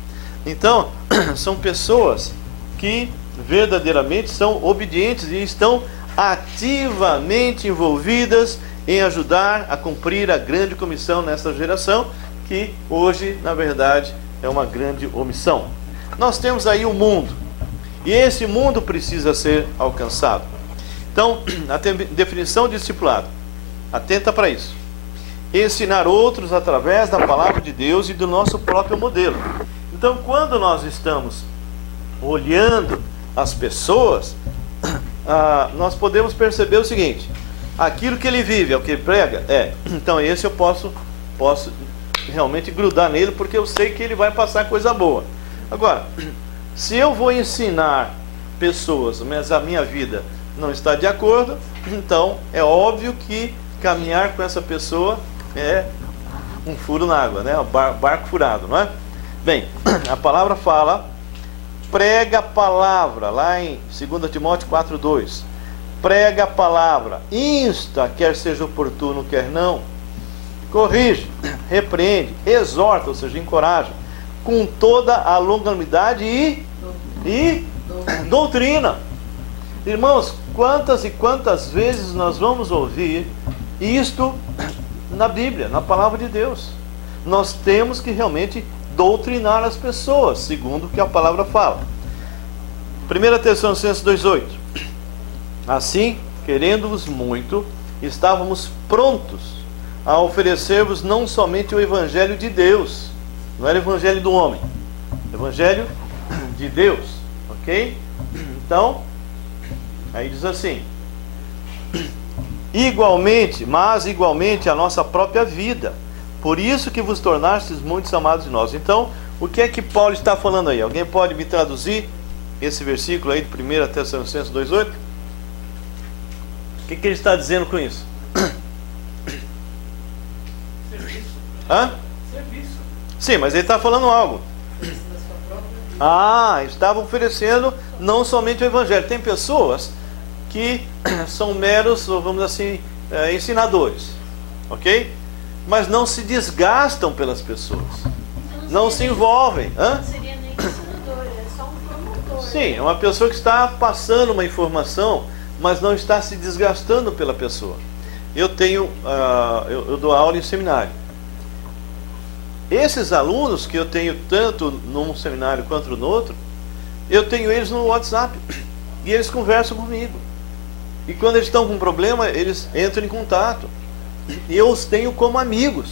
Então, são pessoas que verdadeiramente são obedientes e estão ativamente envolvidas em ajudar a cumprir a grande comissão nessa geração, que hoje, na verdade, é uma grande omissão. Nós temos aí o mundo, e esse mundo precisa ser alcançado. Então, a definição de discipulado, atenta para isso: ensinar outros através da palavra de Deus e do nosso próprio modelo. Então, quando nós estamos olhando as pessoas, nós podemos perceber o seguinte: aquilo que ele vive é o que ele prega? Então esse eu posso realmente grudar nele, porque eu sei que ele vai passar coisa boa. Agora, se eu vou ensinar pessoas, mas a minha vida não está de acordo, então é óbvio que caminhar com essa pessoa é um furo na água, né? Barco furado, não é? Bem, a palavra fala, prega a palavra, lá em 2 Timóteo 4:2. Prega a palavra, insta, quer seja oportuno, quer não, corrige, repreende, exorta, ou seja, encoraja, com toda a longanimidade e doutrina. Irmãos, quantas e quantas vezes nós vamos ouvir isto na Bíblia, na palavra de Deus? Nós temos que realmente doutrinar as pessoas, segundo o que a palavra fala. 1 Tessalonicenses 2:8. Assim, querendo-vos muito, estávamos prontos a oferecer-vos não somente o Evangelho de Deus, não era o Evangelho do homem, o Evangelho de Deus, ok? Então, aí diz assim, mas igualmente a nossa própria vida, por isso que vos tornastes muitos amados de nós. Então, o que é que Paulo está falando aí? Alguém pode me traduzir esse versículo aí de 1 Tessalonicenses 2:8? O que ele está dizendo com isso? Hã? Serviço. Sim, mas ele está falando algo. Estavam oferecendo não somente o Evangelho. Tem pessoas que são meros, vamos assim, ensinadores, ok? Mas não se desgastam pelas pessoas, não se envolvem. Não seria nem ensinador, é só um promotor. Sim, é uma pessoa que está passando uma informação, mas não está se desgastando pela pessoa. Eu dou aula em seminário. Esses alunos que eu tenho tanto num seminário quanto no outro, eu tenho eles no WhatsApp e eles conversam comigo. E quando eles estão com um problema, eles entram em contato. E eu os tenho como amigos,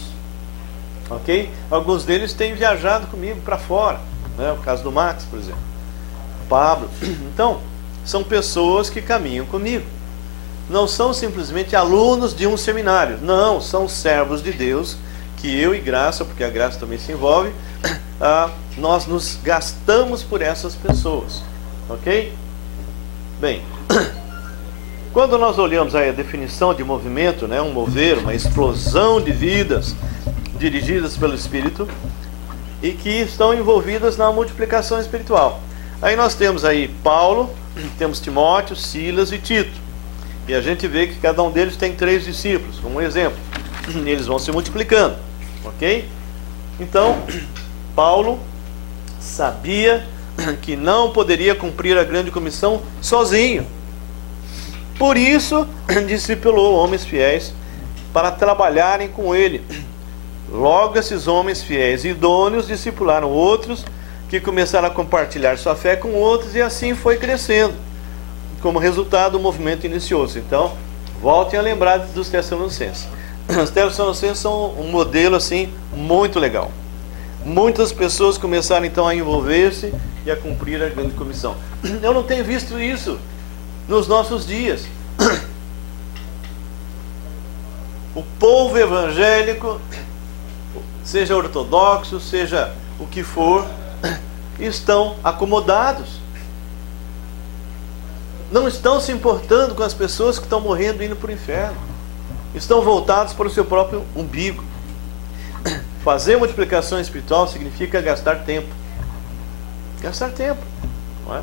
ok? Alguns deles têm viajado comigo para fora, né? O caso do Max, por exemplo, Pablo. Então, são pessoas que caminham comigo. Não são simplesmente alunos de um seminário. Não, são servos de Deus, que eu e Graça, porque a Graça também se envolve, nós nos gastamos por essas pessoas, ok? Bem, quando nós olhamos aí a definição de movimento, né, um mover, uma explosão de vidas dirigidas pelo Espírito e que estão envolvidas na multiplicação espiritual. Aí nós temos aí Paulo, temos Timóteo, Silas e Tito. E a gente vê que cada um deles tem 3 discípulos, como um exemplo. E eles vão se multiplicando, ok? Então, Paulo sabia que não poderia cumprir a grande comissão sozinho. Por isso, discipulou homens fiéis para trabalharem com ele. Logo, esses homens fiéis e idôneos discipularam outros, que começaram a compartilhar sua fé com outros, e assim foi crescendo. Como resultado, o movimento iniciou-se. Então, voltem a lembrar dos Tessalonicenses. Os Tessalonicenses são um modelo assim muito legal. Muitas pessoas começaram então a envolver-se e a cumprir a grande comissão. Eu não tenho visto isso nos nossos dias. O povo evangélico, seja ortodoxo, seja o que for, estão acomodados. Não estão se importando com as pessoas que estão morrendo e indo para o inferno. Estão voltados para o seu próprio umbigo. Fazer multiplicação espiritual significa gastar tempo. Gastar tempo, não é?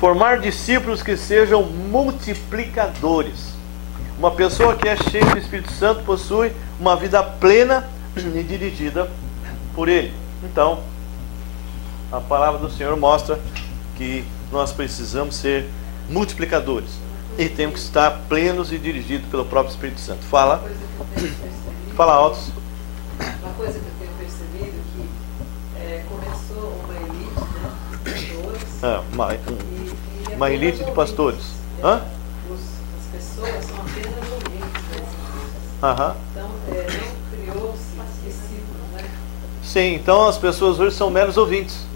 Formar discípulos que sejam multiplicadores. Uma pessoa que é cheia do Espírito Santo possui uma vida plena e dirigida por Ele. Então, a palavra do Senhor mostra que nós precisamos ser multiplicadores e temos que estar plenos e dirigidos pelo próprio Espírito Santo. Fala alto. Uma coisa que eu tenho percebido que começou uma elite, né, de pastores, uma elite de pastores. As pessoas são apenas ouvintes dessas. Então, não criou-se discípulos, né? Sim, então as pessoas hoje são meros ouvintes.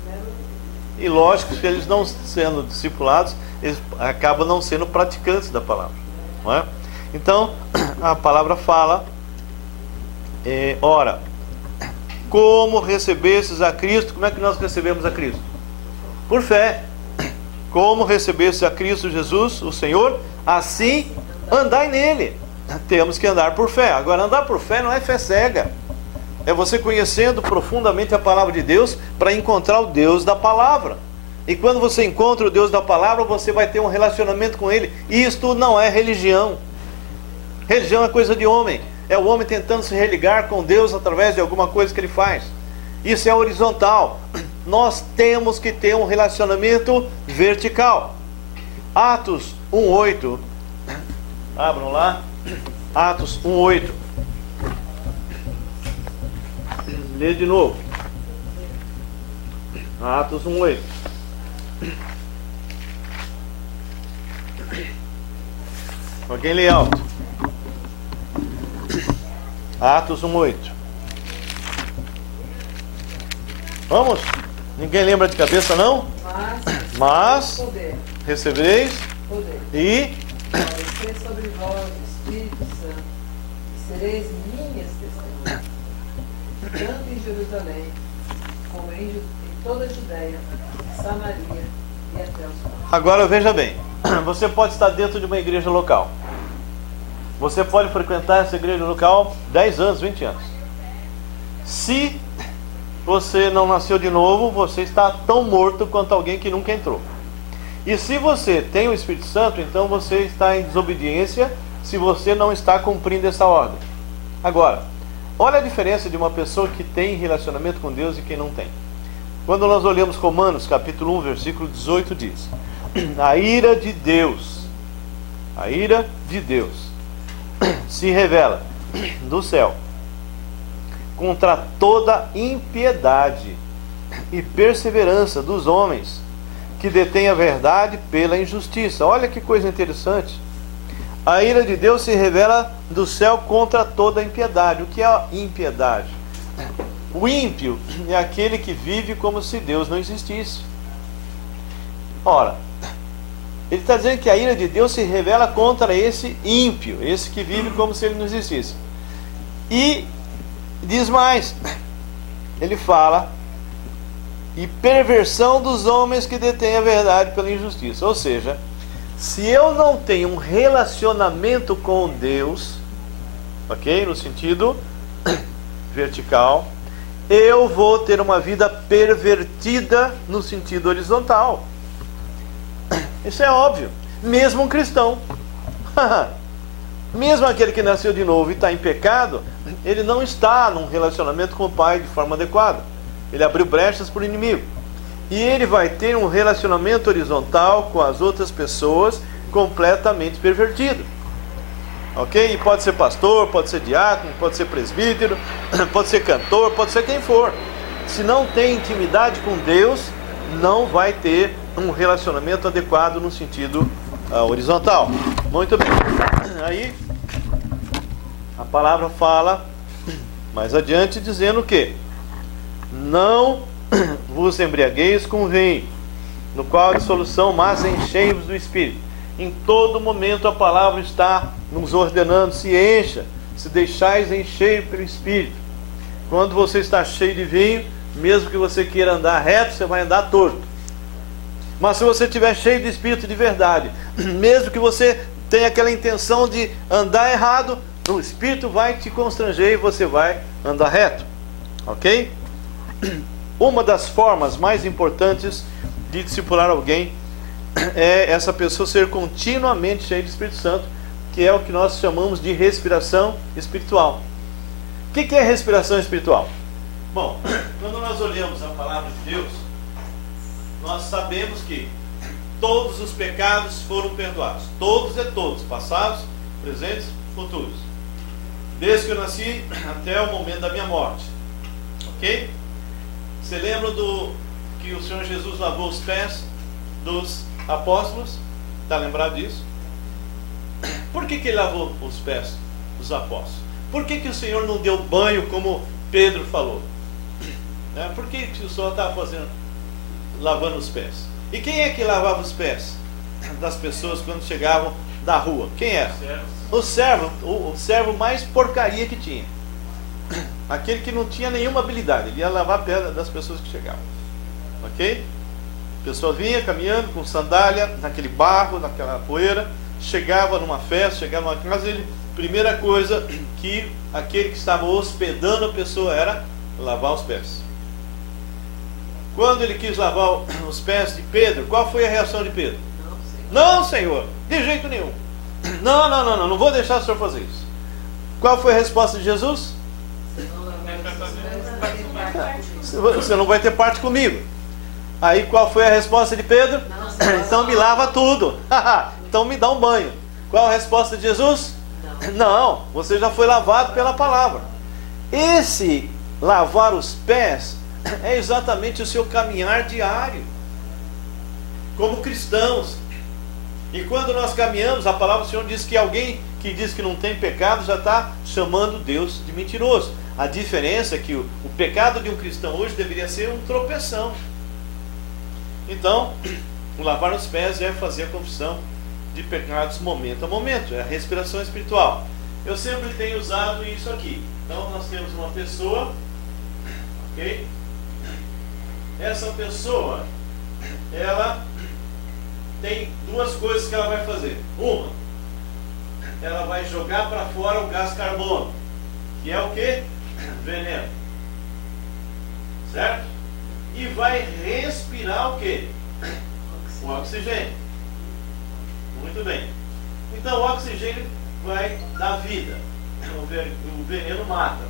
E lógico que eles não sendo discipulados, eles acabam não sendo praticantes da palavra, não é? Então, a palavra fala, ora, como recebestes a Cristo? Como é que nós recebemos a Cristo? Por fé. como recebeste a Cristo Jesus, o Senhor, assim andai nele. Temos que andar por fé. Agora, andar por fé não é fé cega. É você conhecendo profundamente a palavra de Deus para encontrar o Deus da palavra. E quando você encontra o Deus da palavra, você vai ter um relacionamento com Ele. Isto não é religião. Religião é coisa de homem. É o homem tentando se religar com Deus através de alguma coisa que ele faz. Isso é horizontal. Nós temos que ter um relacionamento vertical. Atos 1:8. Abram lá. Atos 1:8. Lê de novo. Atos 1:8. Alguém lê alto. Atos 1:8. Vamos? Ninguém lembra de cabeça, não? Mas recebereis poder. E descer sobre vós o Espírito Santo, e sereis minhas testemunhas, tanto em Jerusalém, como em toda a Judeia, Samaria e até os confins. Agora veja bem, você pode estar dentro de uma igreja local. Você pode frequentar essa igreja local 10 anos, 20 anos. Se você não nasceu de novo, você está tão morto quanto alguém que nunca entrou. E se você tem o Espírito Santo, então você está em desobediência se você não está cumprindo essa ordem. Agora, olha a diferença de uma pessoa que tem relacionamento com Deus e quem não tem. Quando nós olhamos Romanos, capítulo 1, versículo 18, diz: a ira de Deus se revela do céu contra toda impiedade e perseverança dos homens que detêm a verdade pela injustiça. Olha que coisa interessante. A ira de Deus se revela do céu contra toda impiedade. O que é a impiedade? O ímpio é aquele que vive como se Deus não existisse. Ora, ele está dizendo que a ira de Deus se revela contra esse ímpio, esse que vive como se ele não existisse. E diz mais, ele fala: e perversão dos homens que detêm a verdade pela injustiça. Ou seja, se eu não tenho um relacionamento com Deus, ok? No sentido vertical, eu vou ter uma vida pervertida no sentido horizontal. Isso é óbvio. Mesmo um cristão, mesmo aquele que nasceu de novo e está em pecado, ele não está num relacionamento com o Pai de forma adequada. Ele abriu brechas para o inimigo. E ele vai ter um relacionamento horizontal com as outras pessoas completamente pervertido. Ok? E pode ser pastor, pode ser diácono, pode ser presbítero, pode ser cantor, pode ser quem for. Se não tem intimidade com Deus, não vai ter um relacionamento adequado no sentido horizontal. Muito bem. Aí a palavra fala mais adiante dizendo que não vos embriagueis com vinho, no qual é dissolução, mas enchei-vos do Espírito. Em todo momento a palavra está nos ordenando: se encha, se deixais encher pelo Espírito. Quando você está cheio de vinho, mesmo que você queira andar reto, você vai andar torto. Mas se você estiver cheio de Espírito de verdade, mesmo que você tenha aquela intenção de andar errado, o Espírito vai te constranger e você vai andar reto. Ok? Uma das formas mais importantes de discipular alguém é essa pessoa ser continuamente cheia de Espírito Santo, que é o que nós chamamos de respiração espiritual. O que é respiração espiritual? Bom, quando nós olhamos a palavra de Deus, nós sabemos que todos os pecados foram perdoados. Todos é todos, passados, presentes, futuros. Desde que eu nasci até o momento da minha morte. Ok? Você lembra que o Senhor Jesus lavou os pés dos apóstolos? Está lembrado disso? Por que ele lavou os pés dos apóstolos? Por que o Senhor não deu banho como Pedro falou? Por que o Senhor estava lavando os pés? E quem é que lavava os pés das pessoas quando chegavam da rua? Quem era? O servo mais porcaria que tinha. Aquele que não tinha nenhuma habilidade. Ele ia lavar a pé das pessoas que chegavam. Ok? A pessoa vinha caminhando com sandália, naquele barro, naquela poeira, chegava numa festa, chegava numa casa, ele, primeira coisa que aquele que estava hospedando a pessoa era lavar os pés. Quando ele quis lavar os pés de Pedro, qual foi a reação de Pedro? Não, Senhor, de jeito nenhum. Não vou deixar o Senhor fazer isso. Qual foi a resposta de Jesus? Você não vai ter parte comigo. Aí qual foi a resposta de Pedro? Então me lava tudo. Então me dá um banho. Qual a resposta de Jesus? Não, você já foi lavado pela palavra. Esse lavar os pés é exatamente o seu caminhar diário como cristãos. E quando nós caminhamos, a palavra do Senhor diz que alguém que diz que não tem pecado já está chamando Deus de mentiroso. A diferença é que o pecado de um cristão hoje deveria ser um tropeção. Então, o lavar os pés é fazer a confissão de pecados momento a momento, é a respiração espiritual. Eu sempre tenho usado isso aqui. Então nós temos uma pessoa, ok? Essa pessoa, ela tem duas coisas que ela vai fazer. Uma, ela vai jogar para fora o gás carbono, que é o que? Veneno. Certo? E vai respirar o que? O oxigênio. Muito bem. Então o oxigênio vai dar vida. O veneno mata.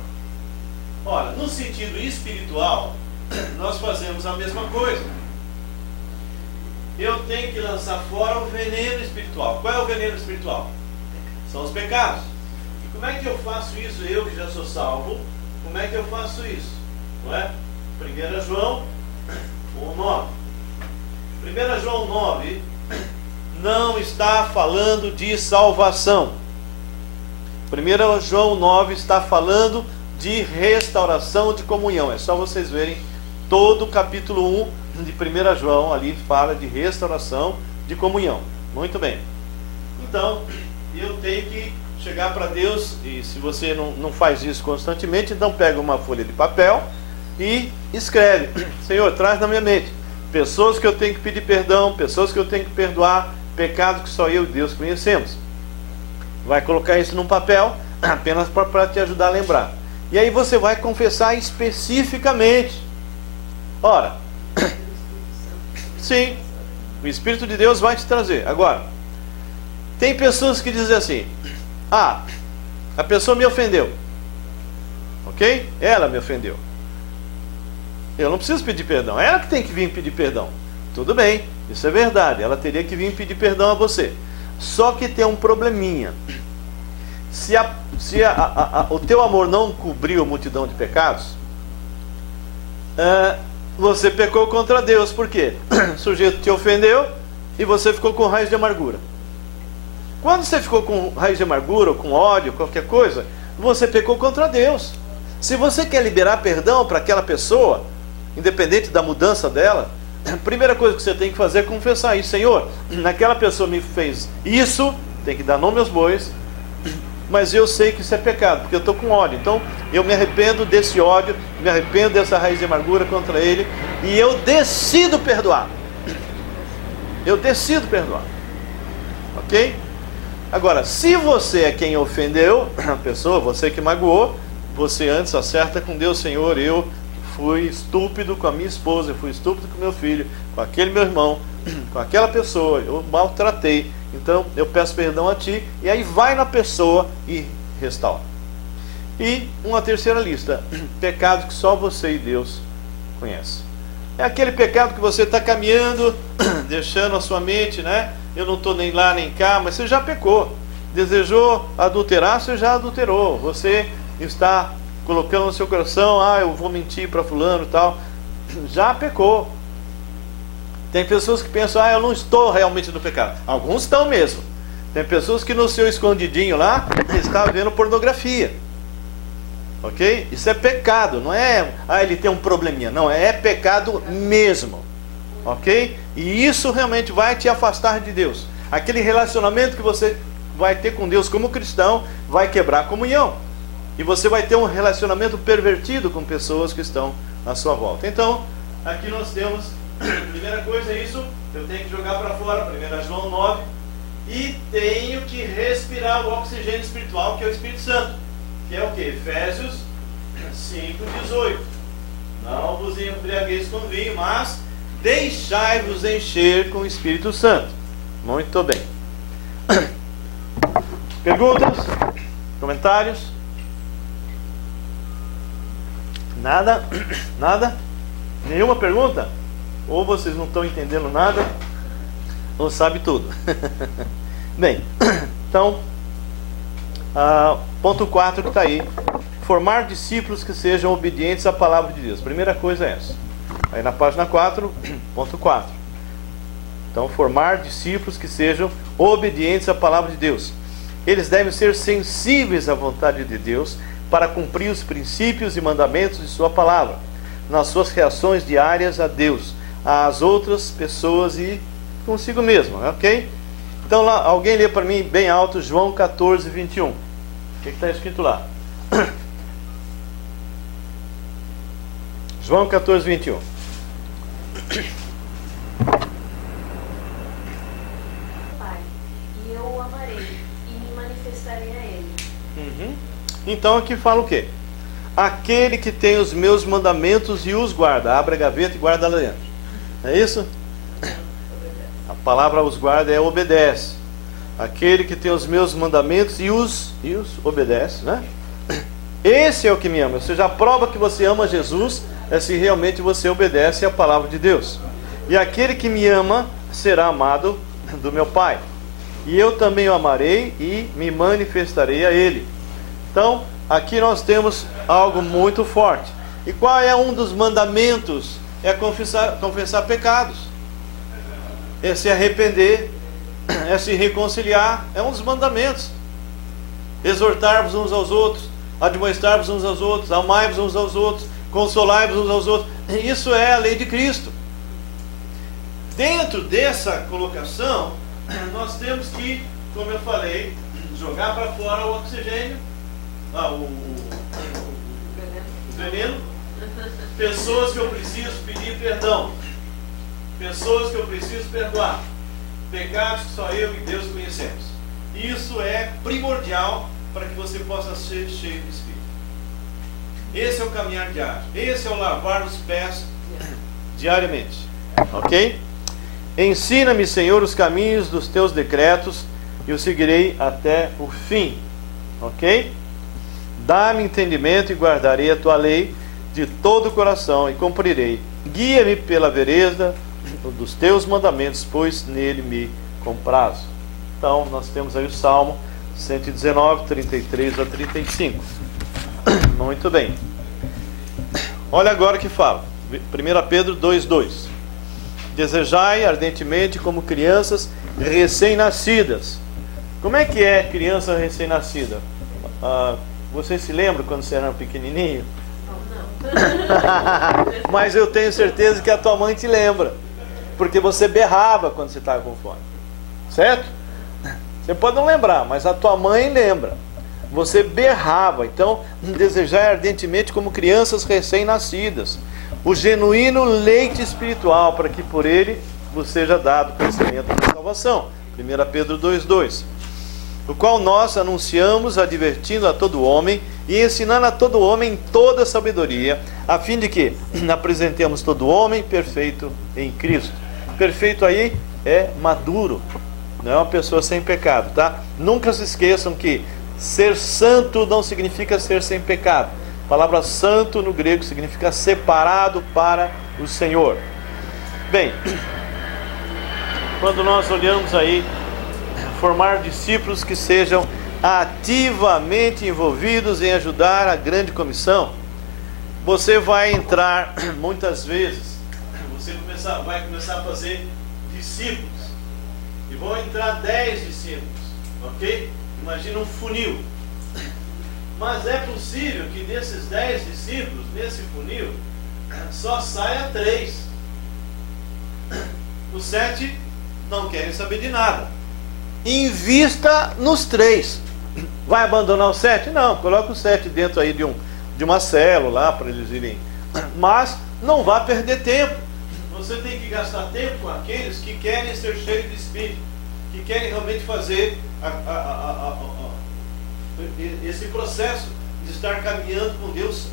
Ora, no sentido espiritual, nós fazemos a mesma coisa. Eu tenho que lançar fora o veneno espiritual. Qual é o veneno espiritual? São os pecados. E como é que eu faço isso? Eu que já sou salvo, como é que eu faço isso? Não é? 1 João 1,9. 1 João 9 não está falando de salvação. 1 João 9 está falando de restauração de comunhão. É só vocês verem todo o capítulo 1 de 1 João, ali fala de restauração de comunhão. Muito bem. Então, eu tenho que chegar para Deus, e se você não faz isso constantemente, então pega uma folha de papel e escreve: Senhor, traz na minha mente pessoas que eu tenho que pedir perdão, pessoas que eu tenho que perdoar, pecados que só eu e Deus conhecemos. Vai colocar isso num papel, apenas para te ajudar a lembrar. E aí você vai confessar especificamente. Ora, sim, o Espírito de Deus vai te trazer. Agora, tem pessoas que dizem assim: ah, a pessoa me ofendeu, ok? Ela me ofendeu. Eu não preciso pedir perdão, ela que tem que vir pedir perdão. Tudo bem, isso é verdade, ela teria que vir pedir perdão a você. Só que tem um probleminha. Se o teu amor não cobriu a multidão de pecados, você pecou contra Deus. Por quê? O sujeito te ofendeu e você ficou com raiz de amargura. Quando você ficou com raiz de amargura, ou com ódio, qualquer coisa, você pecou contra Deus. Se você quer liberar perdão para aquela pessoa, independente da mudança dela, a primeira coisa que você tem que fazer é confessar isso. Senhor, naquela pessoa me fez isso, tem que dar nome aos bois, mas eu sei que isso é pecado, porque eu estou com ódio. Então eu me arrependo desse ódio, me arrependo dessa raiz de amargura contra ele, e eu decido perdoar. Eu decido perdoar. Ok? Agora, se você é quem ofendeu a pessoa, você que magoou, você antes acerta com Deus: Senhor, eu fui estúpido com a minha esposa, eu fui estúpido com meu filho, com aquele meu irmão, com aquela pessoa, eu maltratei, então eu peço perdão a ti. E aí vai na pessoa e restaura. E uma terceira lista: pecados que só você e Deus conhecem. É aquele pecado que você está caminhando, deixando a sua mente, né? Eu não estou nem lá nem cá, mas você já pecou. Desejou adulterar, você já adulterou. Você está colocando no seu coração: ah, eu vou mentir para fulano e tal. Já pecou. Tem pessoas que pensam: ah, eu não estou realmente no pecado. Alguns estão mesmo. Tem pessoas que no seu escondidinho lá está vendo pornografia. Ok? Isso é pecado, não é, ah, ele tem um probleminha. Não, é pecado mesmo. Ok? E isso realmente vai te afastar de Deus. Aquele relacionamento que você vai ter com Deus como cristão vai quebrar a comunhão. E você vai ter um relacionamento pervertido com pessoas que estão à sua volta. Então, aqui nós temos Primeira coisa é isso, eu tenho que jogar para fora, 1 João 9, e tenho que respirar o oxigênio espiritual, que é o Espírito Santo, que é o que? Efésios 5:18. Não vos embriagueis com vinho, mas deixai-vos encher com o Espírito Santo. Muito bem. Perguntas? Comentários? Nada? Nada? Nenhuma pergunta? Ou vocês não estão entendendo nada, ou sabe tudo. Bem, então, ponto 4 que está aí. Formar discípulos que sejam obedientes à palavra de Deus. Primeira coisa é essa. Aí na página 4, ponto 4. Então, formar discípulos que sejam obedientes à palavra de Deus. Eles devem ser sensíveis à vontade de Deus para cumprir os princípios e mandamentos de sua palavra, nas suas reações diárias a Deus, às outras pessoas e consigo mesmo, ok? Então, lá, alguém lê para mim bem alto João 14:21. O que está escrito lá? João 14:21. Pai, e eu o amarei e me manifestarei a ele. Então aqui fala o quê? Aquele que tem os meus mandamentos e os guarda. Abre a gaveta e guarda lá dentro. É isso? A palavra os guarda é obedece. Aquele que tem os meus mandamentos e os obedece, né? Esse é o que me ama. Ou seja, a prova que você ama Jesus é se realmente você obedece à palavra de Deus. E aquele que me ama será amado do meu Pai. E eu também o amarei e me manifestarei a ele. Então, aqui nós temos algo muito forte. E qual é um dos mandamentos? É confessar pecados. É se arrepender, é se reconciliar. É um dos mandamentos. Exortar-vos uns aos outros, admoestar-vos uns aos outros, amai-vos uns aos outros, consolai-vos uns aos outros. Isso é a lei de Cristo. Dentro dessa colocação, nós temos que, como eu falei, jogar para fora o oxigênio, o veneno, pessoas que eu preciso pedir perdão, pessoas que eu preciso perdoar, pecados que só eu e Deus conhecemos. Isso é primordial para que você possa ser cheio de Espírito. Esse é o caminhar diário, esse é o lavar os pés diariamente, ok? Ensina-me, Senhor, os caminhos dos teus decretos e os seguirei até o fim, ok? Dá-me entendimento e guardarei a tua lei de todo o coração e cumprirei. Guia-me pela vereda dos teus mandamentos, pois nele me comprazo. Então, nós temos aí o Salmo 119, 33 a 35. Muito bem. Olha agora que fala. 1 Pedro 2:2. Desejai ardentemente como crianças recém-nascidas. Como é que é criança recém-nascida? Você se lembra quando você era pequenininho? Não. Mas eu tenho certeza que a tua mãe te lembra, porque você berrava quando você estava com fome, certo? Você pode não lembrar, mas a tua mãe lembra. Você berrava. Então, desejai ardentemente como crianças recém-nascidas o genuíno leite espiritual, para que por ele vos seja dado conhecimento da salvação. 1 Pedro 2:2. O qual nós anunciamos, advertindo a todo homem e ensinando a todo homem toda a sabedoria, a fim de que apresentemos todo homem perfeito em Cristo. Perfeito aí é maduro, não é uma pessoa sem pecado, tá? Nunca se esqueçam que ser santo não significa ser sem pecado. A palavra santo no grego significa separado para o Senhor. Bem, quando nós olhamos aí formar discípulos que sejam ativamente envolvidos em ajudar a grande comissão, você vai entrar muitas vezes, você vai começar a fazer discípulos e vão entrar 10 discípulos, ok? Imagina um funil. Mas é possível que desses 10 discípulos, nesse funil, só saia 3. Os 7 não querem saber de nada. Invista nos 3. Vai abandonar os 7? Não, coloca os 7 dentro aí de uma célula lá para eles irem. Mas não vá perder tempo. Você tem que gastar tempo com aqueles que querem ser cheios do Espírito, que querem realmente fazer esse processo de estar caminhando com Deus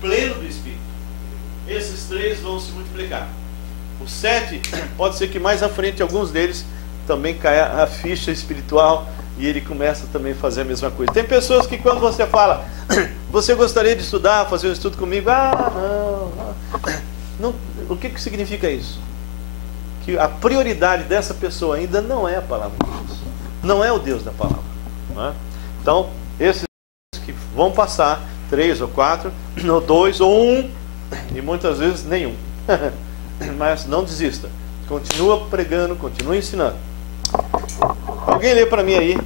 pleno do Espírito. Esses 3 vão se multiplicar. O 7, pode ser que mais à frente alguns deles também caia a ficha espiritual e ele começa também a fazer a mesma coisa. Tem pessoas que quando você fala, você gostaria de estudar, fazer um estudo comigo? Não. O que significa isso? Que a prioridade dessa pessoa ainda não é a palavra de Deus. Não é o Deus da palavra. Não é? Então, esses que vão passar, 3 ou 4, ou 2 ou 1, e muitas vezes nenhum. Mas não desista. Continua pregando, continua ensinando. Alguém lê para mim aí,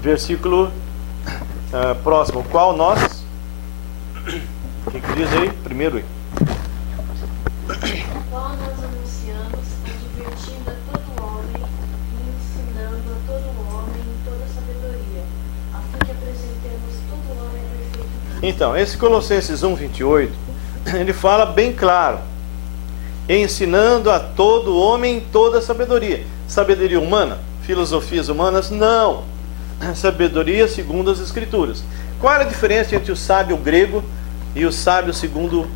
versículo próximo. Qual nós? Quem que diz aí? Primeiro aí. Qual nós anunciamos, advertindo a todo homem e ensinando a todo homem em toda sabedoria, a fim que apresentemos todo homem perfeito. Então, esse Colossenses 1:28, ele fala bem claro: ensinando a todo homem em toda sabedoria. Sabedoria humana? Filosofias humanas? Não. Sabedoria segundo as Escrituras. Qual era a diferença entre o sábio grego e o sábio segundo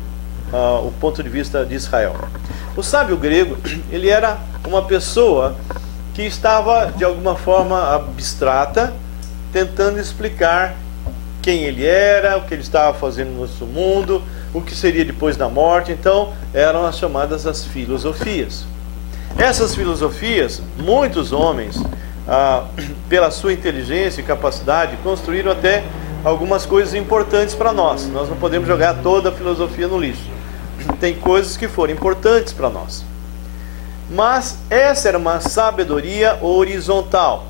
o ponto de vista de Israel? O sábio grego, ele era uma pessoa que estava de alguma forma abstrata, tentando explicar quem ele era, o que ele estava fazendo no nosso mundo, o que seria depois da morte. Então eram as chamadas as filosofias. Essas filosofias, muitos homens, pela sua inteligência e capacidade, construíram até algumas coisas importantes para nós. Nós não podemos jogar toda a filosofia no lixo. Tem coisas que foram importantes para nós. Mas essa era uma sabedoria horizontal,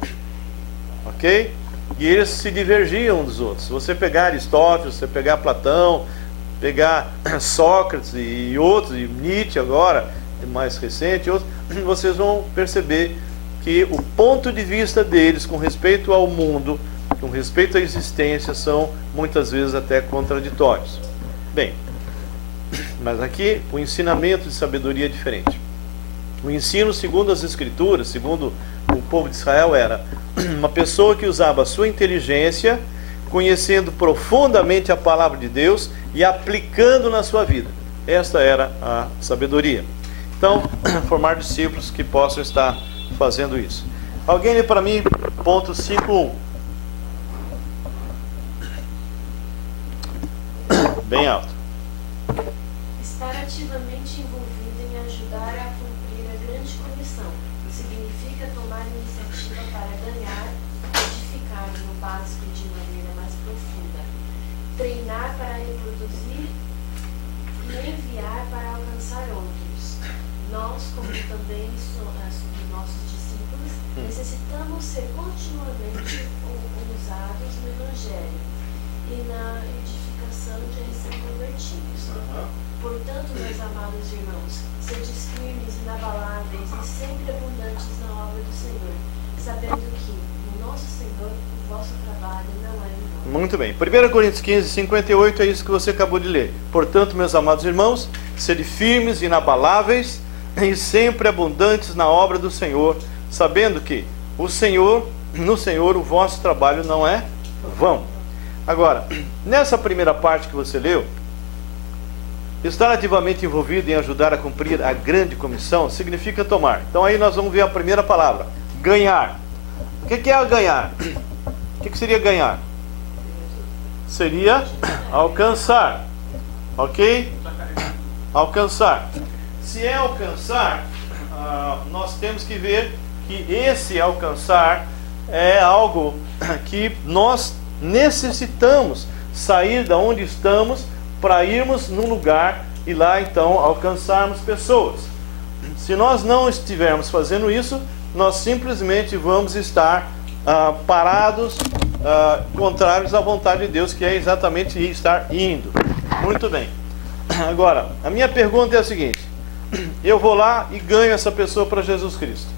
ok? E eles se divergiam uns dos outros. Se você pegar Aristóteles, você pegar Platão, pegar Sócrates e outros, e Nietzsche agora, mais recente, outros, vocês vão perceber que o ponto de vista deles com respeito ao mundo, com respeito à existência, são muitas vezes até contraditórios. Bem, mas aqui o ensinamento de sabedoria é diferente. O ensino segundo as Escrituras, segundo o povo de Israel, era uma pessoa que usava a sua inteligência, conhecendo profundamente a palavra de Deus e aplicando na sua vida. Esta era a sabedoria. Então, formar discípulos que possam estar fazendo isso. Alguém lê para mim ponto 5.1. Bem alto. Estar ativamente envolvido em ajudar a cumprir a grande comissão significa tomar iniciativa para ganhar, edificar no básico de maneira mais profunda, treinar para reproduzir e enviar para alcançar outros. Nós, como também nossos discípulos, necessitamos ser continuamente usados no Evangelho e na edificação de recém-convertidos. Portanto, meus amados irmãos, sedes firmes, inabaláveis e sempre abundantes na obra do Senhor, sabendo que no nosso Senhor o vosso trabalho não é em vão. Muito bem. 1 Coríntios 15:58 é isso que você acabou de ler. Portanto, meus amados irmãos, sede firmes, inabaláveis e sempre abundantes na obra do Senhor, sabendo que no Senhor o vosso trabalho não é vão. Agora, nessa primeira parte que você leu, estar ativamente envolvido em ajudar a cumprir a grande comissão significa tomar. Então aí nós vamos ver a primeira palavra, ganhar. O que é ganhar? O que seria ganhar? Seria alcançar, ok? Alcançar. Se é alcançar, nós temos que ver que esse alcançar é algo que nós necessitamos sair da onde estamos para irmos num lugar e lá então alcançarmos pessoas. Se nós não estivermos fazendo isso, nós simplesmente vamos estar parados, contrários à vontade de Deus, que é exatamente estar indo. Muito bem. Agora, a minha pergunta é a seguinte: eu vou lá e ganho essa pessoa para Jesus Cristo.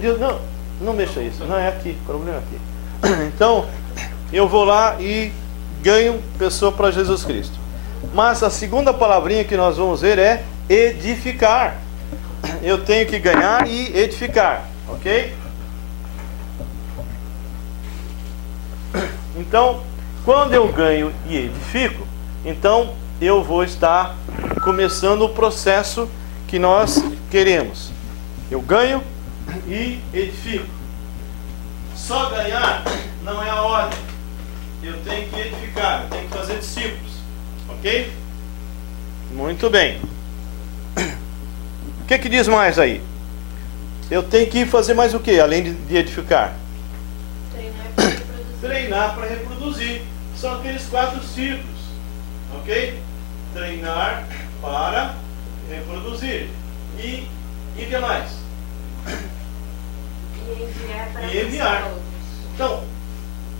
Deus, não mexa isso, não é aqui, o problema é aqui. Então, eu vou lá e ganho pessoa para Jesus Cristo. Mas a segunda palavrinha que nós vamos ver é edificar. Eu tenho que ganhar e edificar, ok? Então, quando eu ganho e edifico, então eu vou estar começando o processo que nós queremos. Eu ganho e edifico. Só ganhar não é a ordem. Eu tenho que edificar, eu tenho que fazer discípulos, ok? Muito bem. O que diz mais aí? Eu tenho que fazer mais o que, além de edificar? Treinar para reproduzir. São aqueles 4 círculos, ok? Treinar para reproduzir. E o que mais? E enviar. Então,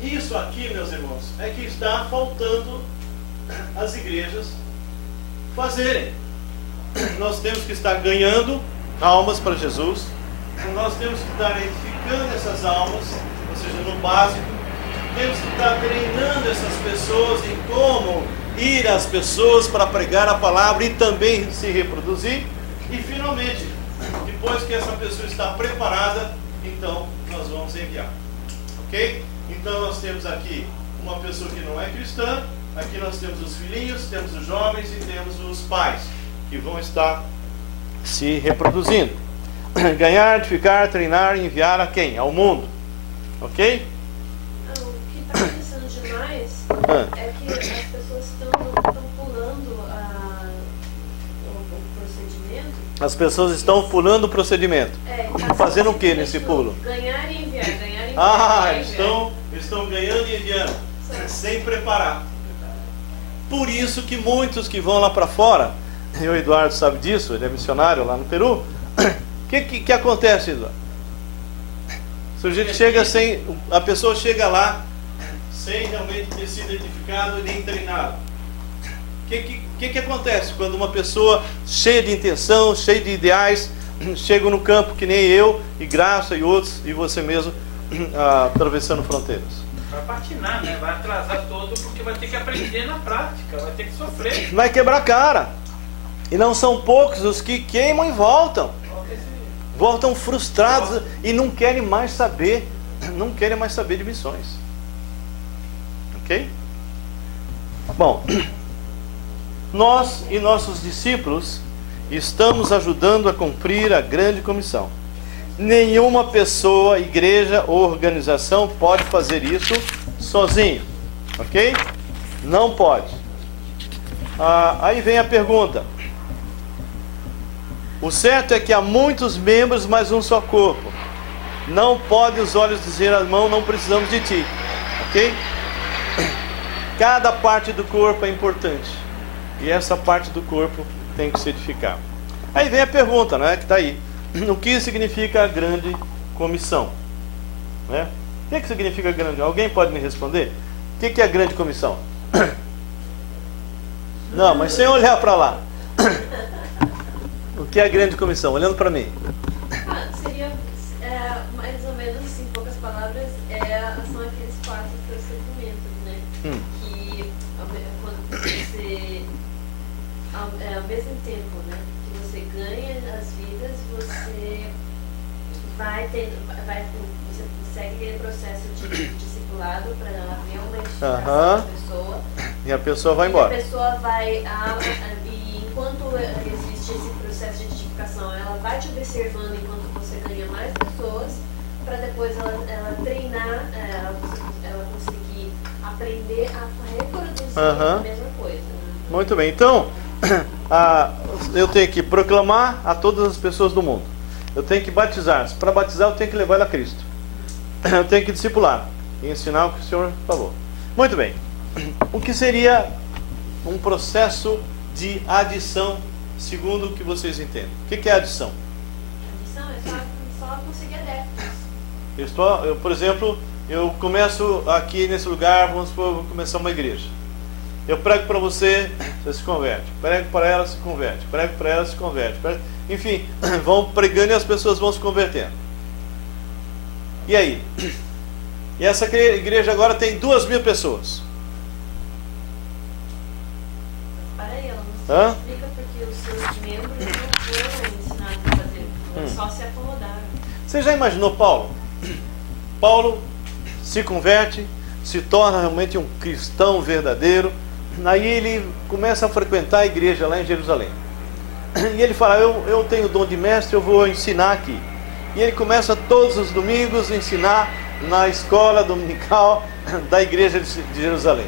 isso aqui, meus irmãos, é que está faltando as igrejas fazerem. Nós temos que estar ganhando almas para Jesus. Nós temos que estar edificando essas almas, ou seja, no básico. Temos que estar treinando essas pessoas em como ir às pessoas para pregar a palavra e também se reproduzir. E finalmente, depois que essa pessoa está preparada, então nós vamos enviar. Ok? Então nós temos aqui uma pessoa que não é cristã. Aqui nós temos os filhinhos, temos os jovens e temos os pais, que vão estar se reproduzindo. Ganhar, edificar, treinar e enviar a quem? Ao mundo. Ok? O que está acontecendo demais é que as pessoas estão pulando o procedimento. As pessoas estão pulando o procedimento. Fazendo o que nesse pulo? Ganhar e enviar, ganhar e enviar. Estão ganhando e enviando, sem preparar. Por isso que muitos que vão lá para fora, e o Eduardo sabe disso, ele é missionário lá no Peru. O que acontece, Eduardo? O sujeito chega sem, a pessoa chega lá sem realmente ter sido identificado e nem treinado. O que acontece quando uma pessoa cheia de intenção, cheia de ideais, chega no campo que nem eu, e Graça e outros, e você mesmo, atravessando fronteiras? Vai patinar, né? Vai atrasar todo, porque vai ter que aprender na prática, vai ter que sofrer. Vai quebrar a cara. E não são poucos os que queimam e voltam. Voltam frustrados e não querem mais saber. Não querem mais saber de missões. Ok? Bom, nós e nossos discípulos estamos ajudando a cumprir a grande comissão. Nenhuma pessoa, igreja ou organização pode fazer isso sozinho, ok? Não pode. Aí vem a pergunta. O certo é que há muitos membros, mas um só corpo. Não pode os olhos dizer à mão, não precisamos de ti, ok? Cada parte do corpo é importante. E essa parte do corpo tem que se edificar. Aí vem a pergunta, não é? Que está aí. O que significa a grande comissão? Né? O que significa a grande? Alguém pode me responder? O que é a grande comissão? Não, mas sem olhar para lá. O que é a grande comissão? Olhando para mim. Seria mais ou menos, em poucas palavras, são aqueles 4 procedimentos, né? Que quando você, ao mesmo tempo, né, que você ganha as vidas, você você segue aquele processo de discipulado para realmente edificar essa pessoa. E a pessoa vai embora. E a pessoa vai, e enquanto existe esse processo de edificação, ela vai te observando enquanto você ganha mais pessoas, para depois ela treinar, ela conseguir aprender a reproduzir a mesma coisa. Né? Muito bem, então eu tenho que proclamar a todas as pessoas do mundo. Eu tenho que batizar. Para batizar eu tenho que levar ele a Cristo. Eu tenho que discipular e ensinar o que o Senhor falou. Muito bem. O que seria um processo de adição, segundo o que vocês entendem? O que é adição? Adição é só conseguir adeptos. Por exemplo, eu começo aqui nesse lugar, vamos supor, eu vou começar uma igreja. Eu prego para você se converte. Prego para ela, se converte. Prego para ela, se converte. Enfim, vão pregando e as pessoas vão se convertendo. E aí? E essa igreja agora tem 2.000 pessoas. Para aí, ela não se explica porque os seus membros Só se acomodaram. Você já imaginou Paulo? Paulo se converte, se torna realmente um cristão verdadeiro. Aí ele começa a frequentar a igreja lá em Jerusalém. E ele fala, eu tenho o dom de mestre, eu vou ensinar aqui. E ele começa todos os domingos a ensinar na escola dominical da igreja de Jerusalém.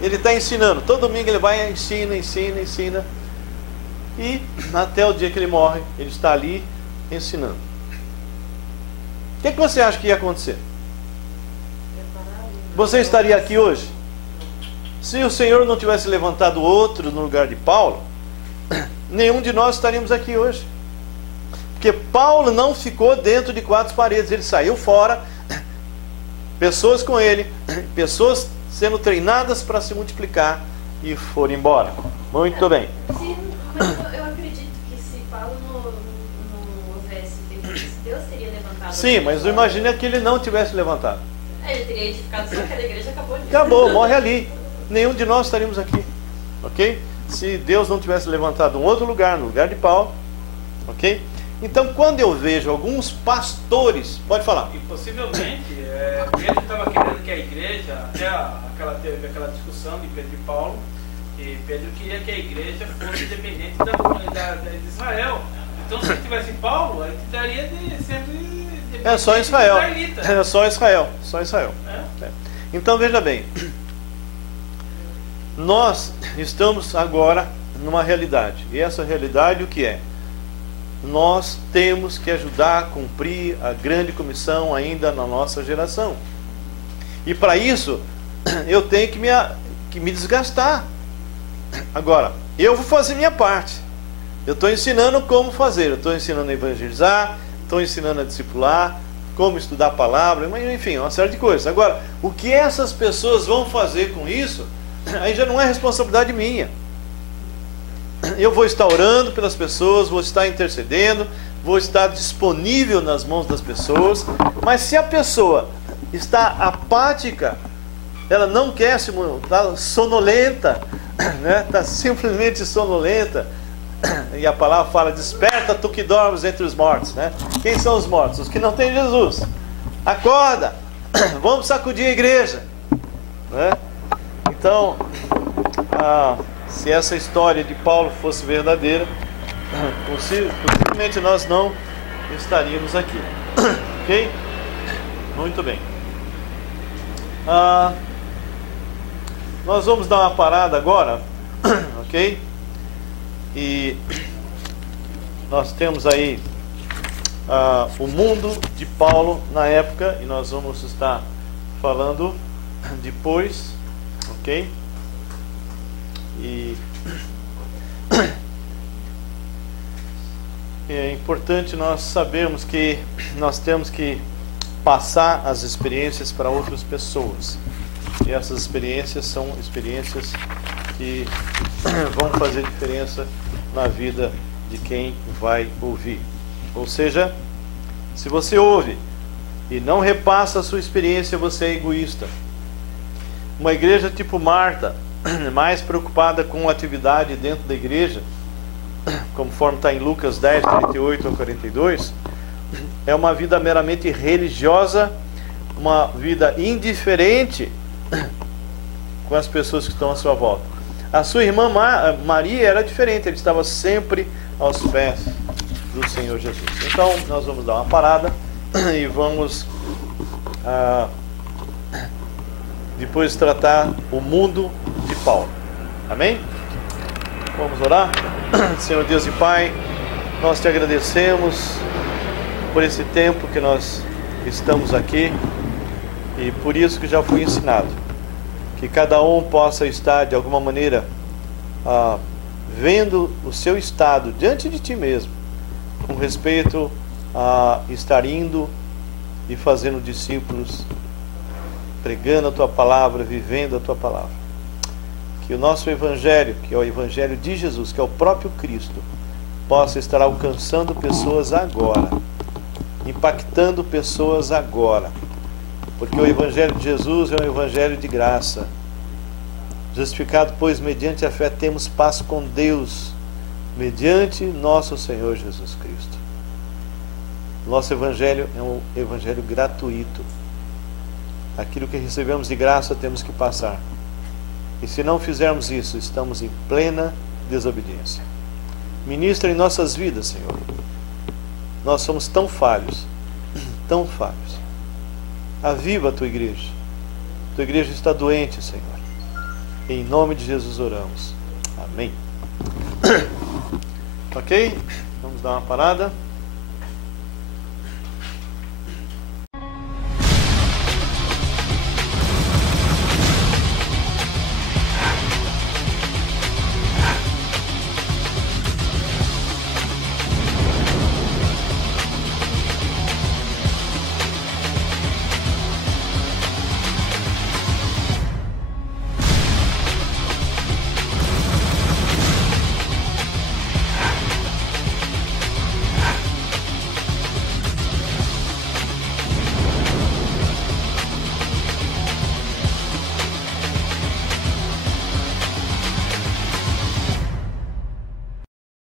Ele está ensinando, todo domingo ele vai, ensina. E até o dia que ele morre, ele está ali ensinando. O que você acha que ia acontecer? Você estaria aqui hoje? Se o Senhor não tivesse levantado outro no lugar de Paulo, nenhum de nós estaríamos aqui hoje. Porque Paulo não ficou dentro de quatro paredes, ele saiu fora, pessoas com ele, pessoas sendo treinadas para se multiplicar e foram embora. Muito bem. Sim, mas eu acredito que se Paulo não houvesse feito isso, Deus teria levantado. Sim, mas imagina que ele não tivesse levantado. Ele teria edificado só aquela igreja e acabou ali. Acabou, morre ali. Nenhum de nós estaríamos aqui. Ok? Se Deus não tivesse levantado um outro lugar, no lugar de Paulo. Ok? Então, quando eu vejo alguns pastores, pode falar. E possivelmente, Pedro estava querendo que a igreja, teve aquela discussão de Pedro e Paulo, e Pedro queria que a igreja fosse dependente da comunidade de Israel. Então, se tivesse Paulo, ele daria de sempre É só Israel. israelita. É só Israel. Só Israel. É. Então, veja bem. Nós estamos agora numa realidade. E essa realidade o que é? Nós temos que ajudar a cumprir a grande comissão ainda na nossa geração. E para isso, eu tenho que me desgastar. Agora, eu vou fazer minha parte. Eu estou ensinando como fazer. Eu estou ensinando a evangelizar, estou ensinando a discipular, como estudar a palavra, enfim, uma série de coisas. Agora, o que essas pessoas vão fazer com isso, aí já não é responsabilidade minha. Eu vou estar orando pelas pessoas, vou estar intercedendo, vou estar disponível nas mãos das pessoas, mas se a pessoa está apática, ela não quer se está sonolenta, né? Está simplesmente sonolenta, e a palavra fala, desperta tu que dormes entre os mortos, né? Quem são os mortos? Os que não têm Jesus. Acorda, vamos sacudir a igreja, né? Então, se essa história de Paulo fosse verdadeira, possivelmente nós não estaríamos aqui. Ok? Muito bem. Nós vamos dar uma parada agora, ok? E nós temos aí o mundo de Paulo na época, e nós vamos estar falando depois, ok? E é importante nós sabermos que nós temos que passar as experiências para outras pessoas. E essas experiências são experiências que vão fazer diferença na vida de quem vai ouvir. Ou seja, se você ouve e não repassa a sua experiência, você é egoísta. Uma igreja tipo Marta, mais preocupada com a atividade dentro da igreja, conforme está em Lucas 10, 38 a 42, é uma vida meramente religiosa, uma vida indiferente com as pessoas que estão à sua volta. A sua irmã Maria era diferente, ela estava sempre aos pés do Senhor Jesus. Então nós vamos dar uma parada e vamos depois tratar o mundo de Paulo. Amém? Vamos orar? Senhor Deus e Pai, nós te agradecemos por esse tempo que nós estamos aqui e por isso que já foi ensinado. Que cada um possa estar de alguma maneira vendo o seu estado diante de ti mesmo, com respeito a estar indo e fazendo discípulos, pregando a tua palavra, vivendo a tua palavra. Que o nosso evangelho, que é o evangelho de Jesus, que é o próprio Cristo, possa estar alcançando pessoas agora, impactando pessoas agora, porque o evangelho de Jesus é um evangelho de graça. Justificado, pois, mediante a fé temos paz com Deus, mediante nosso Senhor Jesus Cristo. Nosso evangelho é um evangelho gratuito. Aquilo que recebemos de graça temos que passar. E se não fizermos isso, estamos em plena desobediência. Ministra em nossas vidas, Senhor. Nós somos tão falhos, tão falhos. Aviva a tua igreja. Tua igreja está doente, Senhor. Em nome de Jesus oramos. Amém. Ok? Vamos dar uma parada.